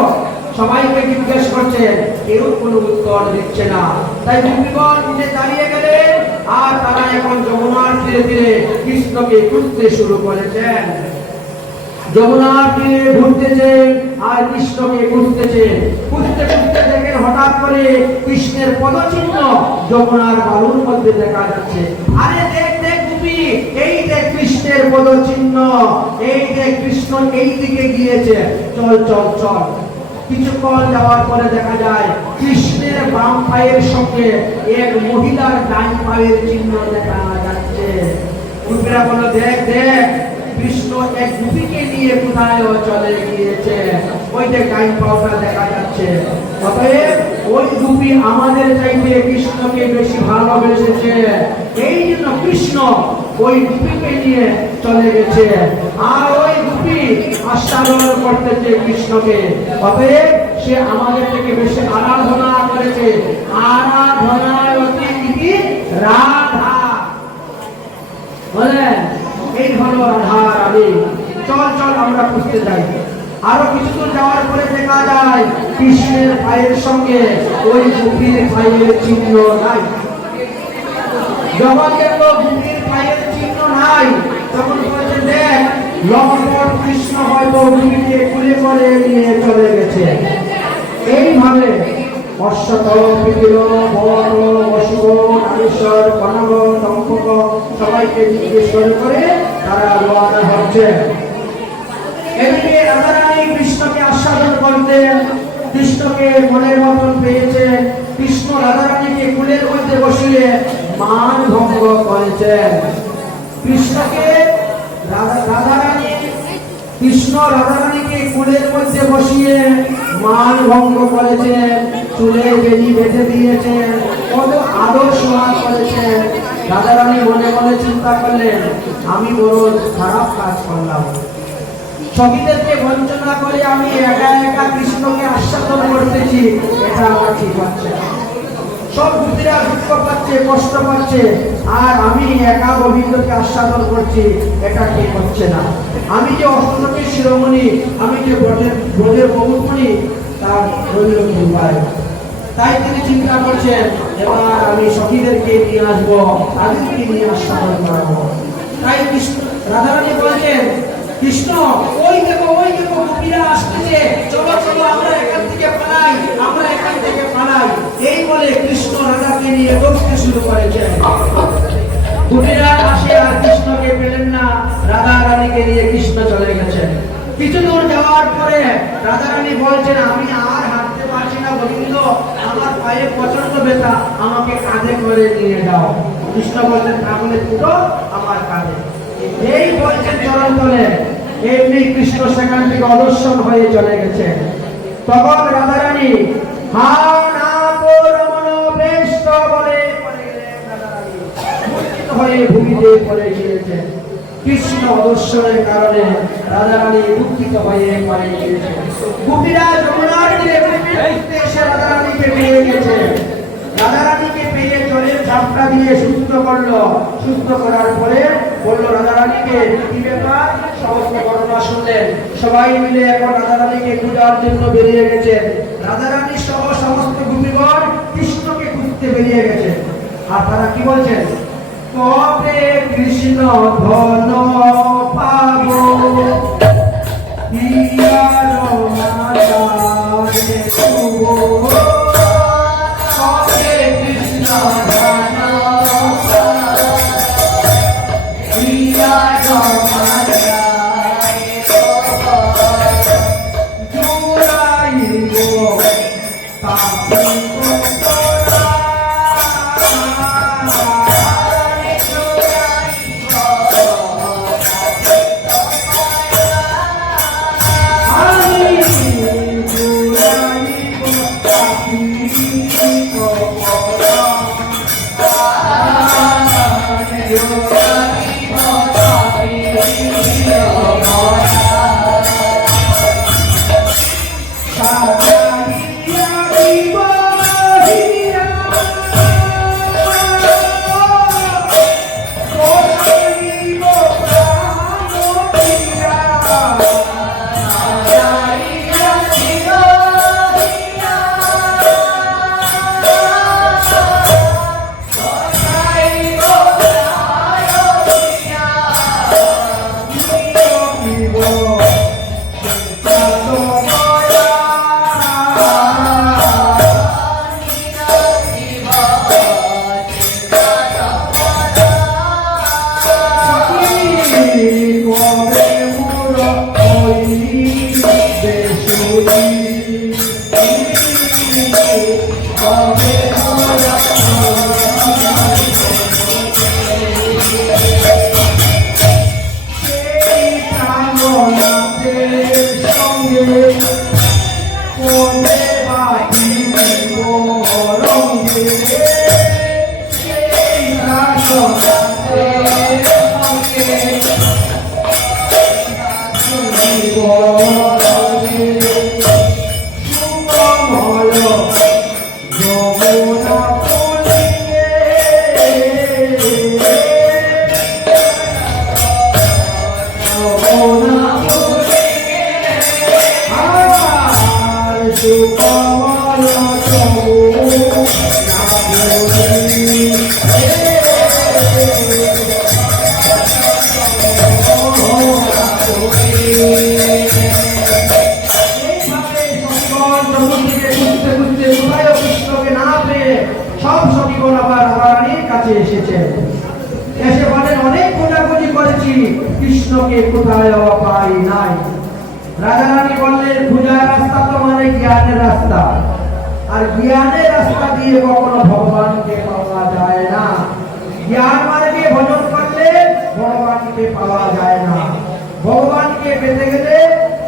সবাইকে জিজ্ঞেস করছেন, কেউ কোনো উত্তর দিচ্ছে না। তাই গোপীগণ উঠে দাঁড়িয়ে গেলেন আর তারা এখন যমুনার তীরে তীরে কৃষ্ণকে খুঁজতে শুরু করেছেন। যমুনার তীরে ঘুরতেছে আর কৃষ্ণকে খুঁজতেছে। খুঁজতে খুঁজতে দেখেন হঠাৎ করে কৃষ্ণের পদচিহ্ন যমুনার বালুর মধ্যে দেখা যাচ্ছে। আরে দেখ দেখ গোপী, এই দেখ কৃষ্ণের পদচিহ্ন, এই দেখ কৃষ্ণ এই দিকে গিয়েছে, চল চল চল। কিছুক্ষণ যাওয়ার পরে দেখা যায় কৃষ্ণের বাম পায়ের সঙ্গে এক মহিলার ডান পায়ের চিহ্ন দেখা যাচ্ছে। গোপীরা বলল, দেখ দেখ কৃষ্ণ এক গোপীকে নিয়ে কোথায় চলে গিয়েছে, ওই যে ডান পাওটা দেখা যাচ্ছে। অতএব ওই গোপী আমাদের চাইতে কৃষ্ণকে বেশি ভালোবেসেছে, এই জন্য কৃষ্ণ ওই গোপীকে নিয়ে চলে গেছে। আর ওই গোপী আস্বাদন করতেছে কৃষ্ণকে। অতএব সে আমাদের থেকে বেশি আরাধনা করেছে। আরাধনায় অতি রাধা বলে, এই হলো রাধা রানী। চল চল আমরা খুঁজতে যাই। আরো কিছুদূর যাওয়ার পরে দেখা যায় কৃষ্ণের পায়ের সঙ্গে ওই গোপীর পায়ের চিহ্ন নাই। যখন দেখলো গোপীর পায়ের চিহ্ন নাই তখন বলছে, দেখ লম্পট কৃষ্ণ হয়তো গোপীকে কুলে করে নিয়ে চলে গেছে। এইভাবে অশ্বতল পিতৃ বল অশুভ নারীশ্বর কনক দম্পক সবাইকে জিজ্ঞেস করে তারা রওনা হচ্ছে। এদিকে রাধারানী কৃষ্ণকে আস্বাদন করতেন, কৃষ্ণকে মনের মতন পেয়েছেন। কৃষ্ণ রাধারানীকে কুলের মধ্যে বসিয়ে মান ভঙ্গ করেছেন। কৃষ্ণকে রাধারানী কৃষ্ণ রাধারানীকে কুলের মধ্যে বসিয়ে মান ভঙ্গ করেছেন, চুলের বেনি বেঁধে দিয়েছেন, কত আদর সোহাগ করেছেন। রাধারানী মনে মনে চিন্তা করলেন, আমি বড় খারাপ কাজ করলাম। সখীদেরকে বঞ্চনা করে আমি একা একা কৃষ্ণকে আস্বাদন করতেছি, এটা আমার ঠিক হচ্ছে না। সব গোপীরা দুঃখ পাচ্ছে, কষ্ট পাচ্ছে, আর আমি একা গোবিন্দকে আস্বাদন করছি, এটা ঠিক হচ্ছে না। আমি যে অষ্টকের শিরোমণি, আমি যে ব্রজের বহুমণি, তার রইল কি উপায়? তাই তিনি চিন্তা করছেন, এবার আমি সখীদেরকে নিয়ে আসবো, তাদেরকে নিয়ে আস্বাদন করাবো। তাই রাধারানী বলছেন, কৃষ্ণ ওই দেখো গোপীরা আসতেছে, চলো চলো আমরা এখান থেকে পালাই, আমরা এখান থেকে পালাই। এই বলে কৃষ্ণ রাধাকে নিয়ে দৌড়তে শুরু করেছেন। গোপীরা আসে আর কৃষ্ণকে পেলেন না, রাধা রানীকে নিয়ে কৃষ্ণ চলে গেছেন। কিছু দূর যাওয়ার পরে রাধা রানী বলছেন, আমি আর হাঁটতে পারছি না গোবিন্দ, আমার পায়ে প্রচন্ড ব্যথা, আমাকে কাঁধে করে নিয়ে যাও। কৃষ্ণ বলছেন, তাহলে পুরো আমার কাঁধে। এই বলছেন চরণ তলে, এমনি কৃষ্ণ সেখান থেকে অদর্শন হয়ে চলে গেছে। তখন রাধারানী হয়ে ভূমিতে পড়ে গিয়েছেন। কৃষ্ণ অদর্শনের কারণে রাধারানী দুঃখিত হয়ে পড়ে গিয়েছেন। গোপীরা যমুনার তীরে এসে রাধারানীকে পেয়ে গেছে। রাধারানীকে পেয়ে জলের ঝাপটা দিয়ে সুস্থ করলো। সুস্থ করার পরে বললো রাধারানীকে, কি ব্যাপার? সমস্ত ঘটনা শুনলেন। সবাই মিলে এখন রাধারানীকে খোঁজার জন্য বেরিয়ে গেছেন। রাধারানী সহ সমস্ত গোপীগণ কৃষ্ণকে খুঁজতে বেরিয়ে গেছেন। আর তারা কি বলছেন? কবে কৃষ্ণ ধন পাবো, কৃষ্ণকে কোথায় পাই নাই। রাধারানী বললেন, পূজার রাস্তা তো মানে জ্ঞানের রাস্তা, আর জ্ঞানের রাস্তা দিয়ে কখনো ভগবানকে পাওয়া যায় না। জ্ঞান মার্গে ভজন করলে ভগবানকে পাওয়া যায় না। ভগবানকে পেতে গেলে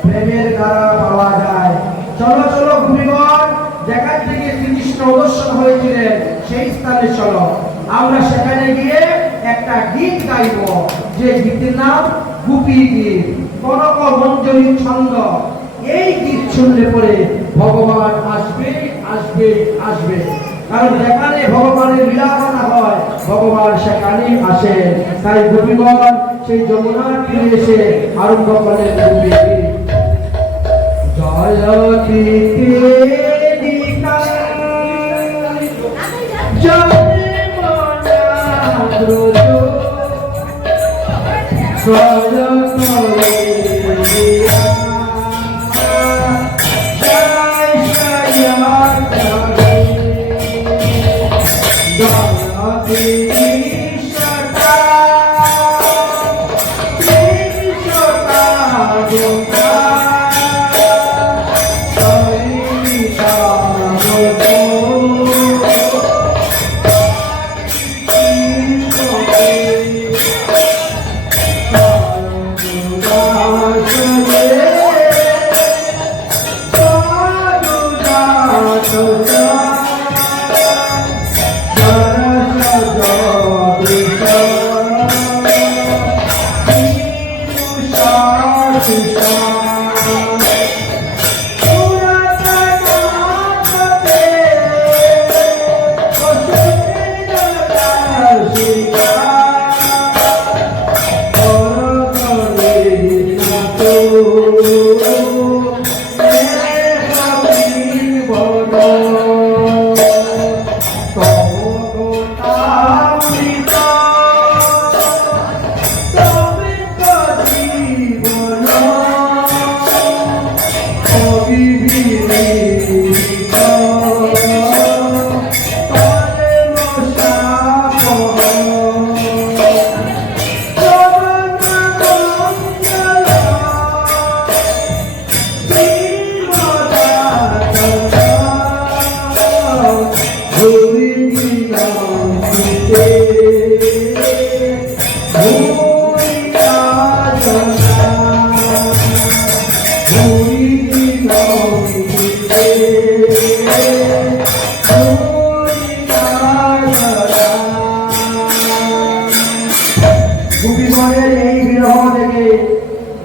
প্রেমের দ্বারা পাওয়া যায়। চলো চলো ভূমিগণ, যেখান থেকে শ্রীকৃষ্ণ অদর্শন হয়েছিলেন সেই স্থানে চলো। আমরা সেখানে গিয়ে একটা গীত গাইব, যে গীতের নাম গোপী গীত। কনক মঞ্জরি ছন্দ, এই গীত শুনলে পরে ভগবান আসবে আসবে আসবে। কারণ যেখানে ভগবানের লীলাখানা হয় ভগবান সেখানেই আসে। তাই গোপীগণ সেই যমুনার তীরে এসে আরম্ভ করেন গোপী জয়তি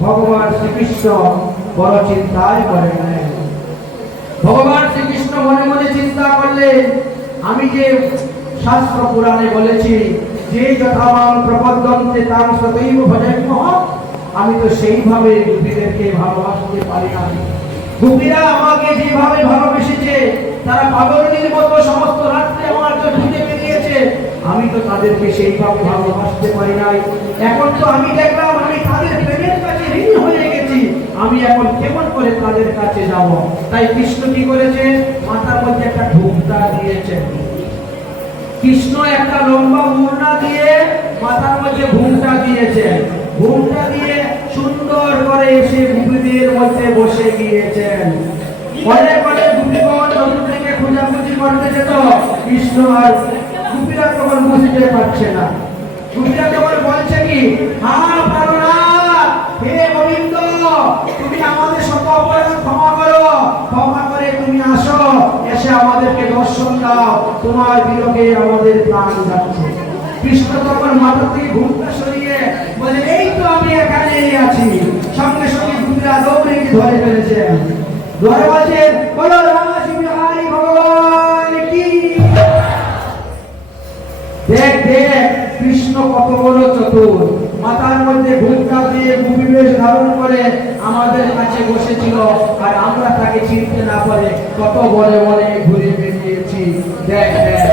ভগবান শ্রীকৃষ্ণ বড় চিন্তায় পড়ে গেলেন। ভগবান শ্রীকৃষ্ণ মনে মনে চিন্তা করলেন, আমি যে শাস্ত্র পুরাণে বলেছি যে যথামাং প্রপদ্যন্তে তাং সতৈব ভজন্মহঃ, আমি তো সেইভাবে গোপীদেরকে ভালোবাসতে পারি না। গোপীরা আমাকে যেভাবে ভালোবেসেছে, তারা পাগলের মতো সমস্ত রাত্রে আমার চোখে বেরিয়েছে, আমি তো তাদেরকে সেইভাবে ভালোবাসতে পারি নাই। এখন তো আমি দেখলাম আমি তাদের প্রেমের কাছে ঋণ হয়ে গেছি, আমি এখন কেমন করে তাদের কাছে যাব? তাই কৃষ্ণ কি করেছে? মাথার মধ্যে একটা ঘোমটা দিয়েছে। কৃষ্ণ একটা লম্বা মুন্ডা দিয়ে মাথার মধ্যে ঘোমটা দিয়েছে। ঘোমটা দিয়ে সুন্দর করে এসে গোপীদের মধ্যে বসে গিয়েছেন। অনেক অনেক গোপীগণ চতুর্দিকে খোঁজাখুঁজি করতে যেত, কৃষ্ণ আর গোপীরা তখন বুঝতে পারছে না। গোপীরা তখন বলছে কি, হ্যাঁ প্রাণনাথ, হে গোবিন্দ, তুমি আমাদের সকল অপরাধ ক্ষমা করো, ক্ষমা করে তুমি আসো, এসে আমাদেরকে দর্শন দাও, তোমার বিরহে আমাদের প্রাণ যাচ্ছে। কৃষ্ণ তখন মাথা থেকে ঘুমটা সরিয়ে বলে, এই তো আমি এখানেই আছি। সঙ্গে সঙ্গে গোপীরা দৌড়ে ধরে ফেলেছে। ধরে বলছে, বলো রাম বিহারী ভগবান কি। দেখ দেখ কৃষ্ণ কত বড় চতুর, মাথার মধ্যে ঘোমটা দিয়ে গোপী বেশ ধারণ করে আমাদের কাছে বসেছিল, আর আমরা তাকে চিনতে না পারে কত বলে বলে ঘুরে বেরিয়েছি। দেখ দেখ,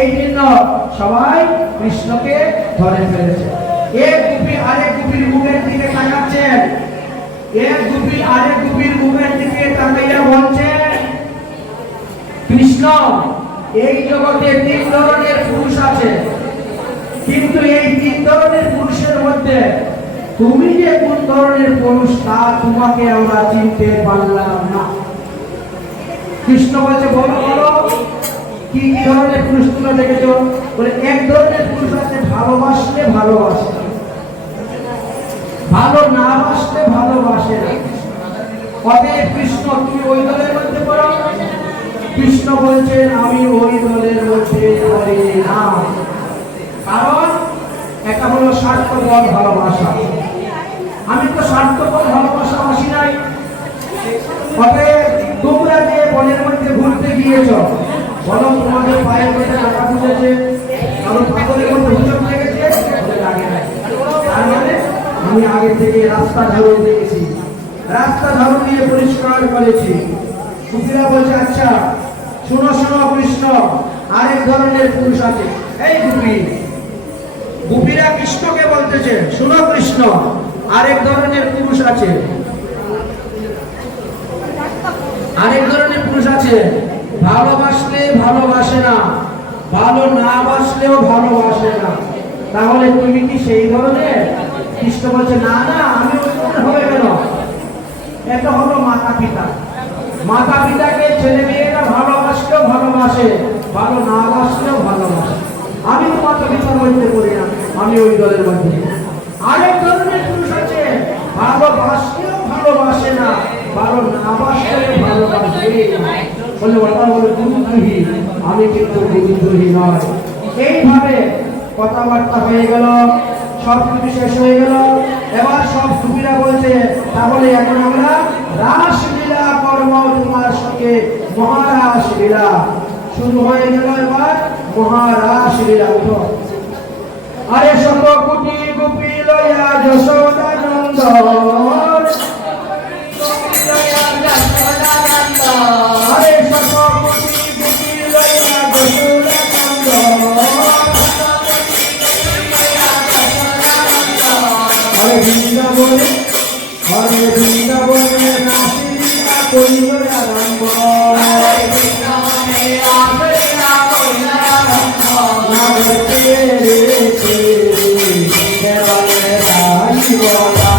এই জন্য সবাই কৃষ্ণকে ধরে ফেলেছে। এক গোপী আরেক গোপীর মুখের দিকে তাকাচ্ছেন, এক গোপী আরেক গোপীর মুখের দিকে তাকাইয়া বলছে, কৃষ্ণ, এই জগতে তিন ধরনের পুরুষ আছে, কিন্তু এই তিন ধরনের পুরুষের মধ্যে তুমি যে কোন ধরনের পুরুষ তা তোমাকে আমরা চিনতে পারলাম না। কৃষ্ণ বলছে, বলো বলো কি কি ধরনের পুরুষ তোমরা দেখেছো? বলে, এক ধরনের পুরুষ আছে ভালোবাসলে ভালোবাসে, ভালো না বাসলে ভালোবাসে না। অতএব কৃষ্ণ তুমি ওই দলের মধ্যে পড়ো। কৃষ্ণ বলছেন, আমি ওই দলের মধ্যে পড়ি না। কারণ এটা হলো স্বার্থপর ভালোবাসা, আমি তো স্বার্থপর ভালোবাসা আসি নাই। তোমরা যে বনের মধ্যে ঘুরতে গিয়েছ, বলো তোমাদের পায়ের মধ্যে টাকা খুঁজেছে, কারো পাগলের মধ্যে হুজুর লেগেছে, লাগে নাই। তার মানে আমি আগে থেকে রাস্তা ঝাড়ু দিয়েছি, রাস্তা ঝাড়ু দিয়ে পরিষ্কার করেছি। কুপিরা বলছে, আচ্ছা শোনো শোনো কৃষ্ণ, আরেক ধরনের পুরুষ আছে। এই গোপীরা কৃষ্ণকে বলতেছে, শোনো কৃষ্ণ, আরেক ধরনের পুরুষ আছে, আরেক ধরনের পুরুষ আছে, ভালোবাসলে ভালোবাসে না, ভালো না বাসলেও ভালোবাসে না। তাহলে তুমি কি সেই ধরনের? কৃষ্ণ বলছে, না না, আমি হবে কেন? এটা হলো মাতা পিতা। মাতা পিতাকে ছেলে মেয়েরা ভালোবাসলেও ভালোবাসে, ভালো না বাসলেও ভালোবাসে। আমি তো মাতা পিতার মধ্যে করি না, আমি ওই দলের মধ্যে। আরেক ধরনের পুরুষ আছে, ভালোবাসলেও ভালোবাসে না, ভালো না বাসলেও ভালোবাসে। বলে ওটা হলো গুরুদ্রোহী, আমি কিন্তু গুরুদ্রোহী নয়। এইভাবে কথাবার্তা হয়ে গেল, সব কিছু শেষ হয়ে গেল। এবার সব সুবিধা বলছে, তাহলে এখন আমরা রাসলীলা কর্ম তোমার সঙ্গে, মহারাস লীলা শুরু হয়ে গেল। এবার মহারাস লীলা। উঠো। আরে শত কোটি গোপী লয়া যশোদা নন্দন, আরে শত কোটি গোপী লয়া যশোদা নন্দন, আরে বৃন্দাবনে, আরে বৃন্দাবনে রাসলীলা করিল আরম্ভ, বৃন্দাবনে রাসলীলা করিল আরম্ভ, নাগতে রেছে দেবলে রাইবলা,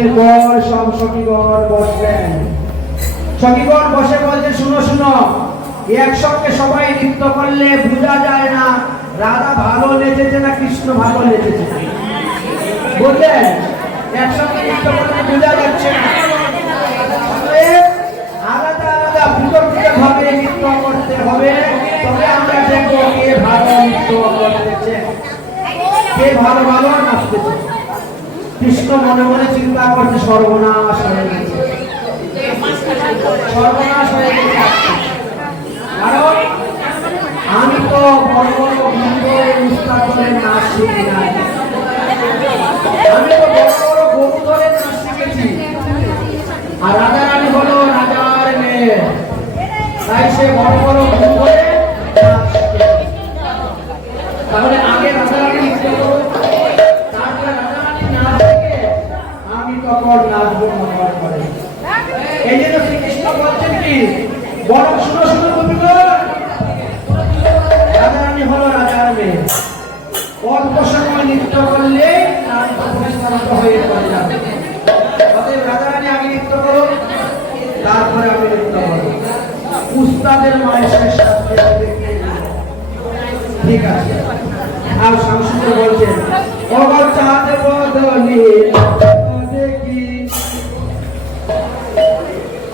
মিনিট পর সব সখীগণ বসলেন। সখীগণ বসে বলছে, শুনো শুনো, একসঙ্গে সবাই নৃত্য করলে বোঝা যায় না রাধা ভালো নেচেছে না কৃষ্ণ ভালো নেচেছে। বুঝলেন? একসঙ্গে নৃত্য করলে বোঝা যাচ্ছে না। আলাদা আলাদা পৃথক ভাবে নৃত্য করতে হবে, তবে আমরা দেখবো কে ভালো নৃত্য করতেছে, কে ভালো ভালো নাচতেছে। কৃষ্ণ মনে মনে চিন্তা করছে, সর্বনাশ হয়ে গেছে, সর্বনাশ হয়ে গেছে। কারণ আমি তো বড় বড় উস্তাদ ধরে নাচ শিখি নাই, আমি তো বড় বড় গরু ধরে নাচ শিখেছি। আর রাজা রানী হলো রাজার মেয়ে, তাই সে বড় বড় গরু ধরে নাচ শিখেছে। তাহলে আগে রাজা রানী নৃত্য করুন, তারপরে রাজা রানী নাচ শিখে আমি তখন নাচবো মনে করে। এই জন্য শ্রীকৃষ্ণ বলছেন কি, বরং শুনো শুনো গোপীগণ, রাজা রানী হলো রাজার মেয়ে, অল্প সময় নৃত্য করলে হয়ে পড়ে যাবে। অতএব রাজা রানী আগে নৃত্য করো, তারপরে আমি নৃত্য করবো। উস্তাদের মায়ের সাথে ঠিক আছে। আর সংস্কৃত বলছেন, অগর চাঁদ বদলি দেখি,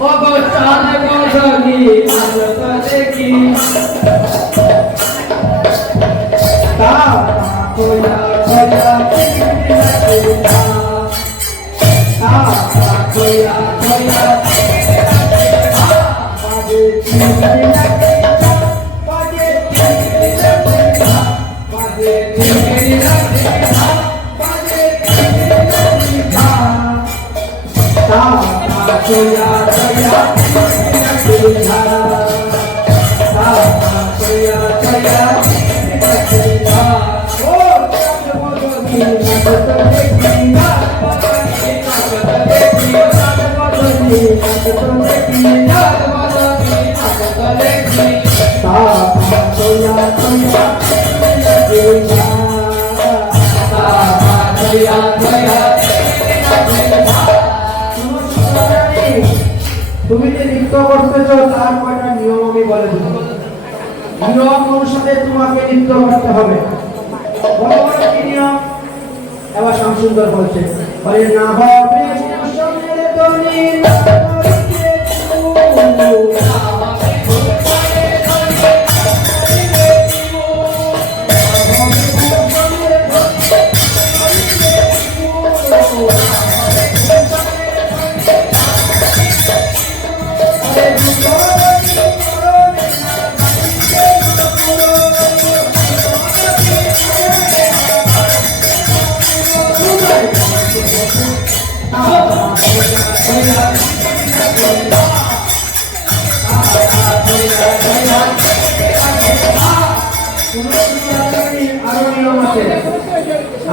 অগর চাঁদ বদলি দেখি, তারা কোয়া কোয়া তুমি যে নৃত্য করতেছ তার কয়টা নিয়ম আমি বলে দেব। নিয়ম অনুসারে তোমাকে নৃত্য করতে হবে। ভগবান কি নিয়ম? এবার শ্যামসুন্দর বলছে, বলে না হবে কুসুমের ধ্বনি, না হবে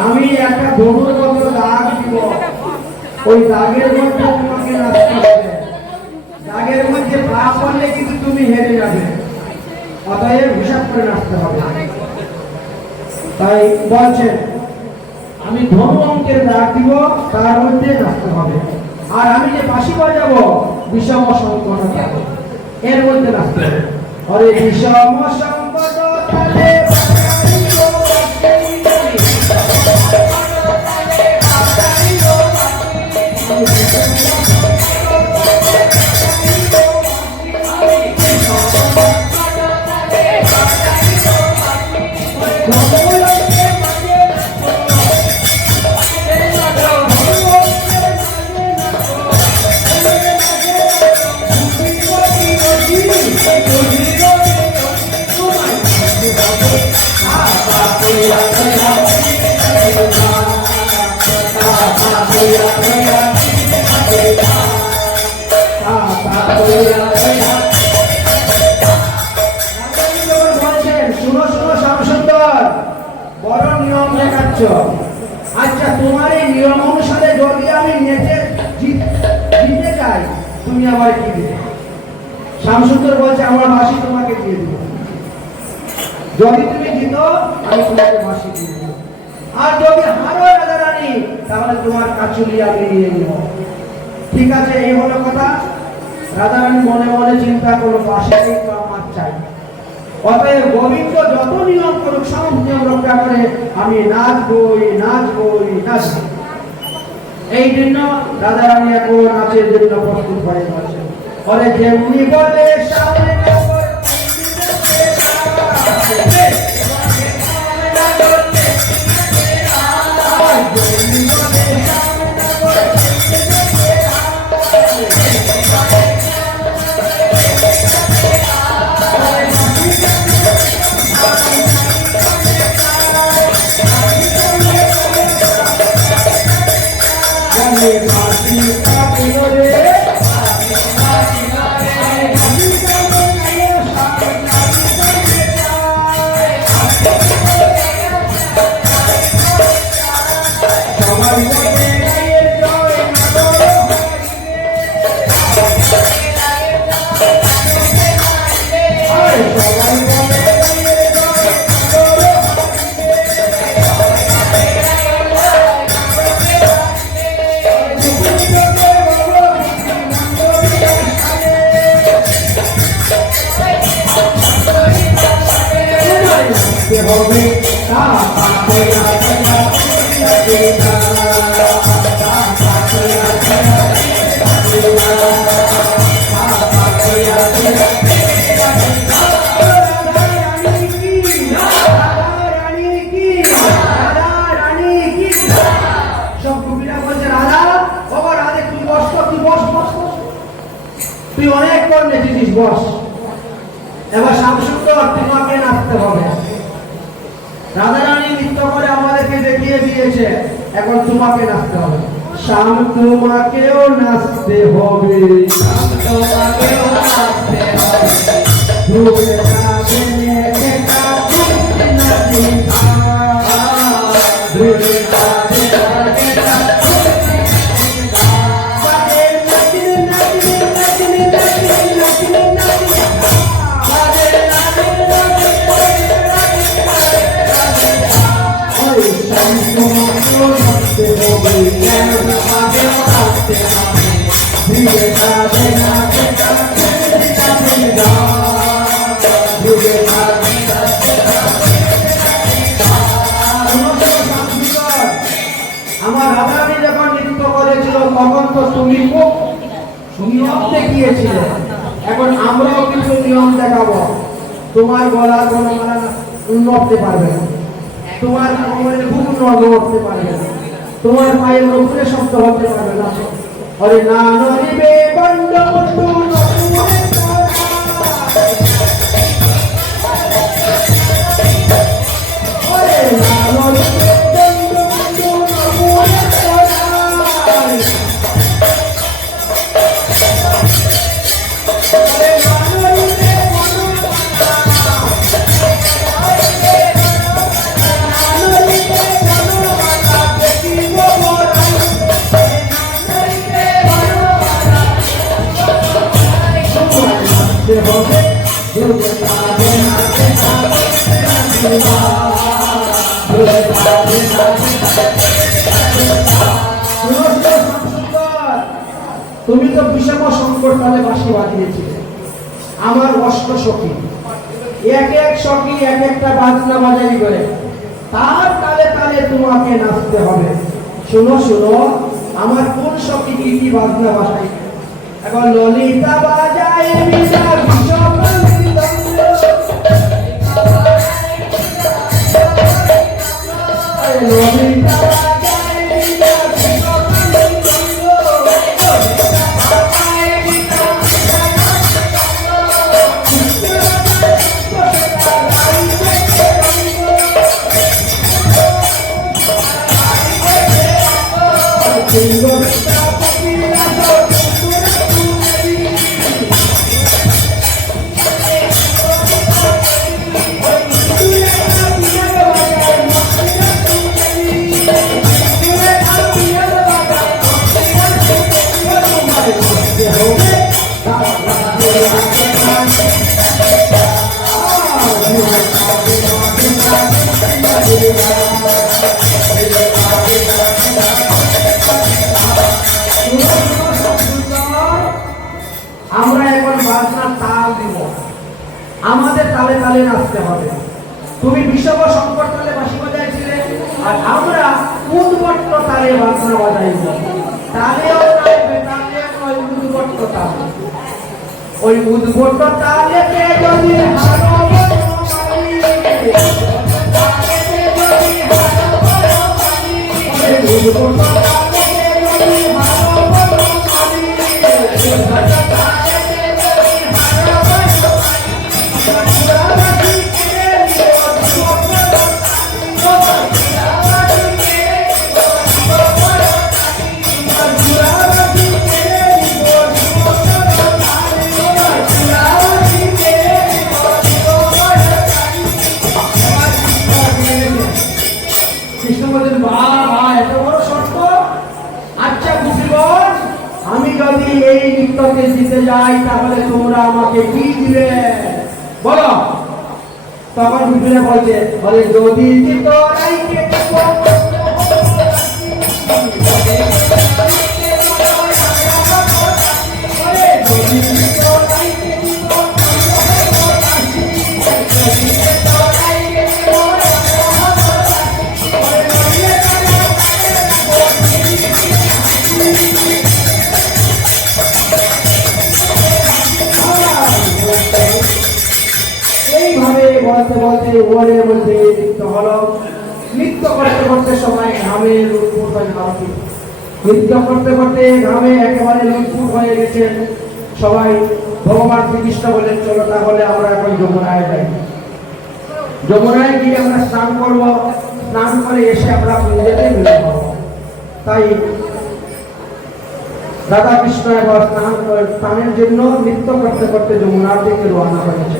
আমি একটা গরুর মতো দাগ দিব, ওই দাগের মধ্যে তোমাকে নাচতে হবে। দাগের মধ্যে পা পড়লে কিন্তু তুমি হেরে যাবে, অতএব হিসাব করে নাচতে হবে। তাই বলছেন, আমি ধনু অঙ্কের দাগ দিব, তার মধ্যে নাচতে হবে। আর আমি যে বাঁশি বাজাবো বিষম সংকট এর মধ্যে নাচতে হবে। আরে বিষম সংকট তালে আচ্ছা, তোমার এই নিয়ম অনুসারে যদি আমি নেচে জিতে যাই, তুমি আমার কি দিবে? শ্যামসুন্দর বলছে, আমার বাঁশি তোমাকে দিয়ে দেবো। যদি তুমি জিতো, আমি তোমাকে বাঁশি দিয়ে দেবো। আর যদি হারো রাজা রানী, তাহলে তোমার কাচুলি আমি নিয়ে নিব। ঠিক আছে, এই হলো কথা। রাধারানী মনে মনে চিন্তা করলো, পাশেই তো আমার চাই। অতএব গোবিন্দ যত নিয়ম করুক সব নিয়ম রক্ষা করে আমি নাচবই নাচবই নাচব। এই জন্য রাধারানী এখন নাচের জন্য প্রস্তুত হয়ে গেছে। পরে যেমনি বলে সামনে তুই অনেক করে নেচেছিস, বস। এবার শামসুন্দর তোমাকে নাচতে হবে। রাধারানী নৃত্য করে আমাদেরকে দেখিয়ে দিয়েছে, এখন তোমাকে নাচতে হবে। শাম তোমাকেও নাচতে হবে, তোমাকেও নাচতে হবে। ডুবে যাবে একা তুমি নাচি ডুবে যাবে একা আমার রাধারানী যখন নৃত্য করেছিল তখন তো তুমি খুব নিয়ম দেখিয়েছিলে, এখন আমরাও কিছু নিয়ম দেখাবো। তোমার গলার কোনো মালা নড়তে পারবে না, তোমার কোমরের বুক নড়তে পারবে না, তোমার পায়ের উপরে শব্দ হতে পারবে না। আরে না নড়িবে বন্ধু তুমি তো বিষম সংকট তালে বাঁশি বাজিয়েছিলে। আমার অষ্ট সখী, এক এক সখী এক একটা বাজনা বাজাই করে, তার তালে তালে তোমাকে নাচতে হবে। শোনো শোনো, আমার কোন সখী কি কি বাজনা বাজাই। এখন ললিতা বাজায় বিনা বিষম ললিতা আমাদের তালে তালে নাচতে হবে। তুমি বিষম সংকট তালে বাঁশি বাজাইছিলে, আর আমরা উদ্ভট্ট তালে বাজনা বাজাইব। তালেও নয়, বেতালেও নয়, উদ্ভট্ট তাল। ওই উদ্ভট্ট তালেতে যদি আমি যদি এই নৃত্যকে জিতে যাই তাহলে তোমরা আমাকে কি দিবে বলো? তখন বিপিনে বলছে, বলে যদি এইভাবে বলতে বলতে ওয়ার্ডের মধ্যে নৃত্য হলো। নৃত্য করতে করতে সবাই ঘামে লুটফুট হয়ে যাচ্ছে। নৃত্য করতে করতে ঘামে একেবারে লুটফুট হয়ে গেছে সবাই। ভগবান শ্রীকৃষ্ণ বললেন, চলো তাহলে আমরা এখন যমুনায় যাই। যমুনায় গিয়ে আমরা স্নান করবো, স্নান করে এসে আমরা পুজোতে মিলিত হব। তাই রাধা কৃষ্ণ এবার স্নানের জন্য নৃত্য করতে করতে যমুনার দিকে রওনা হয়েছে।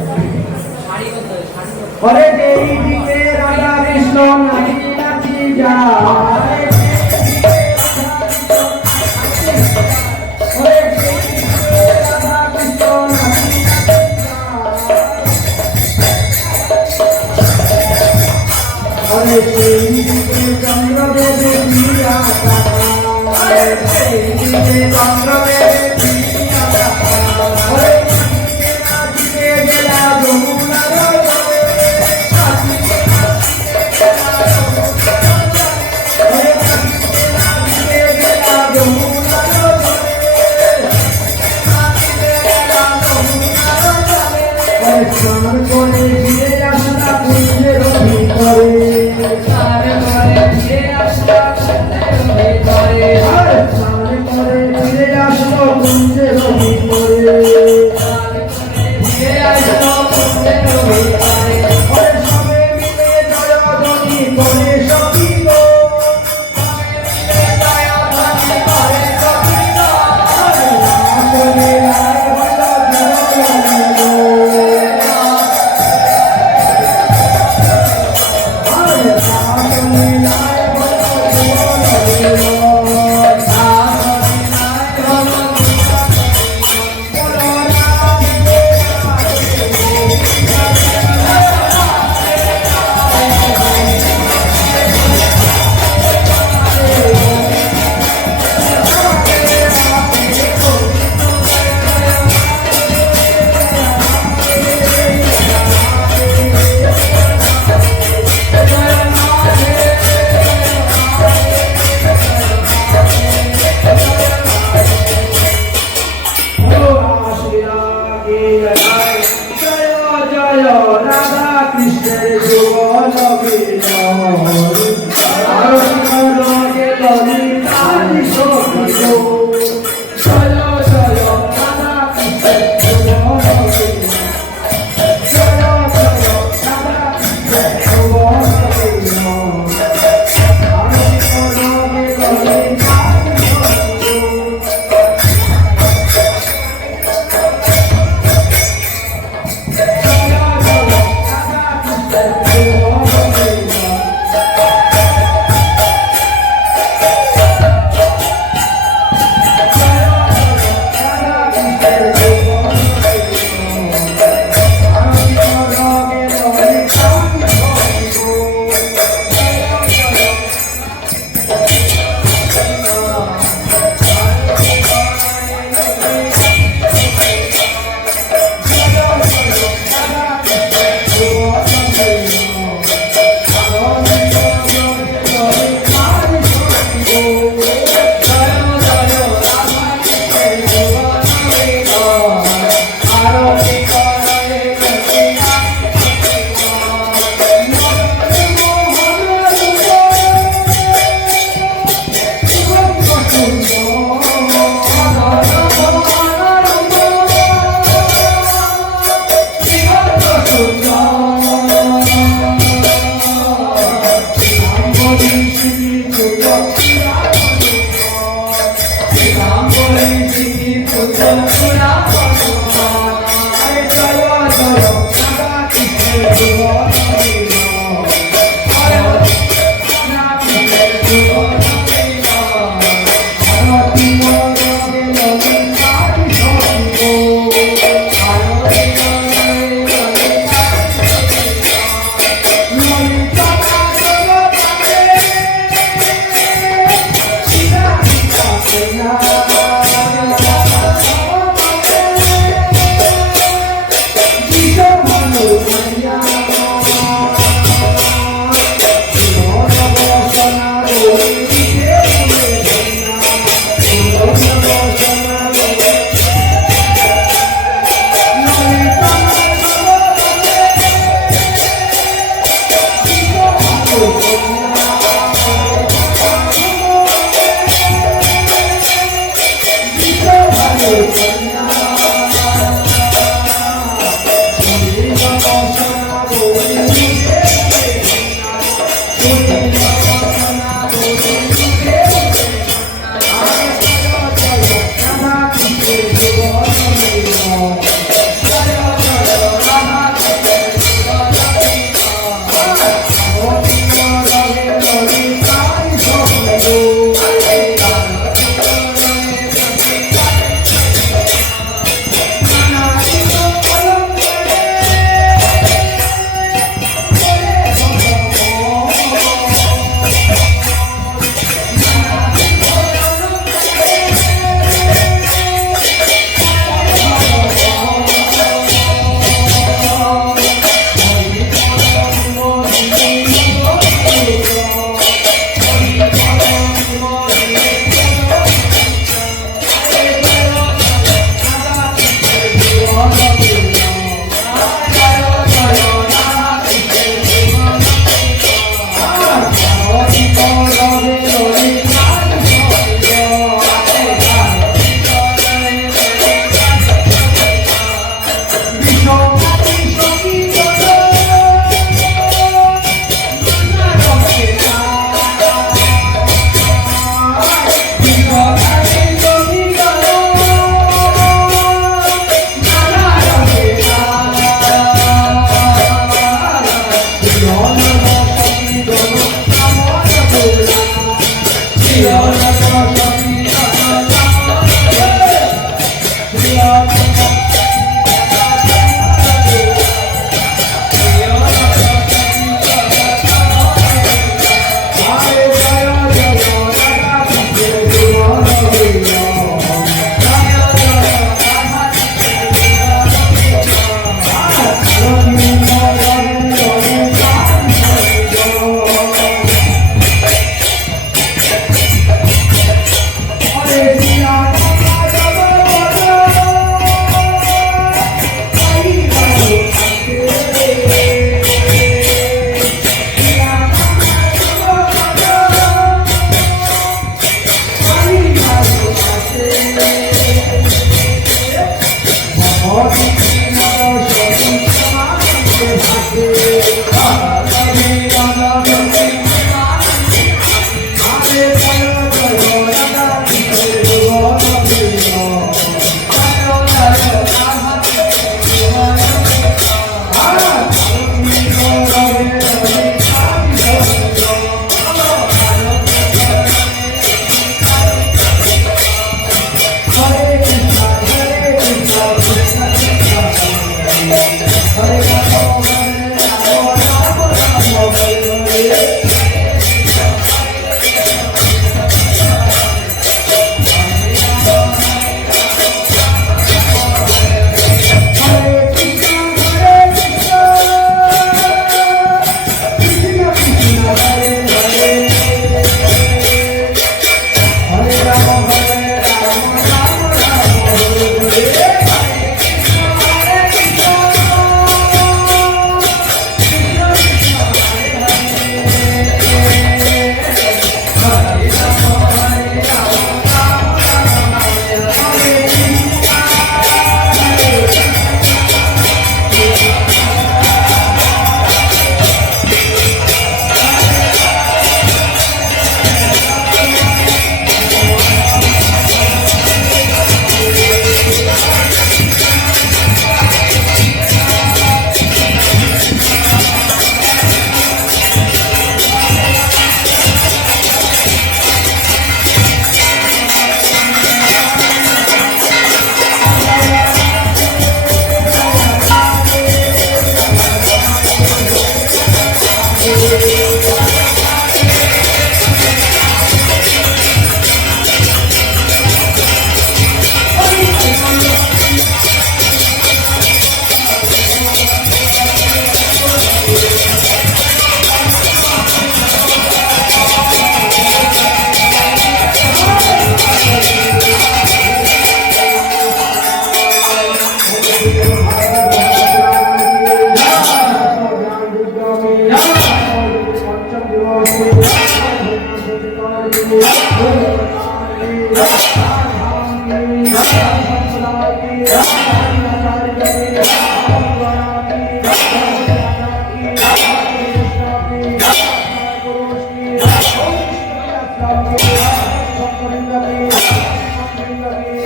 পরে যেই দিকে রাধা কৃষ্ণ নাচি নাচি যায়,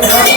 দর্শন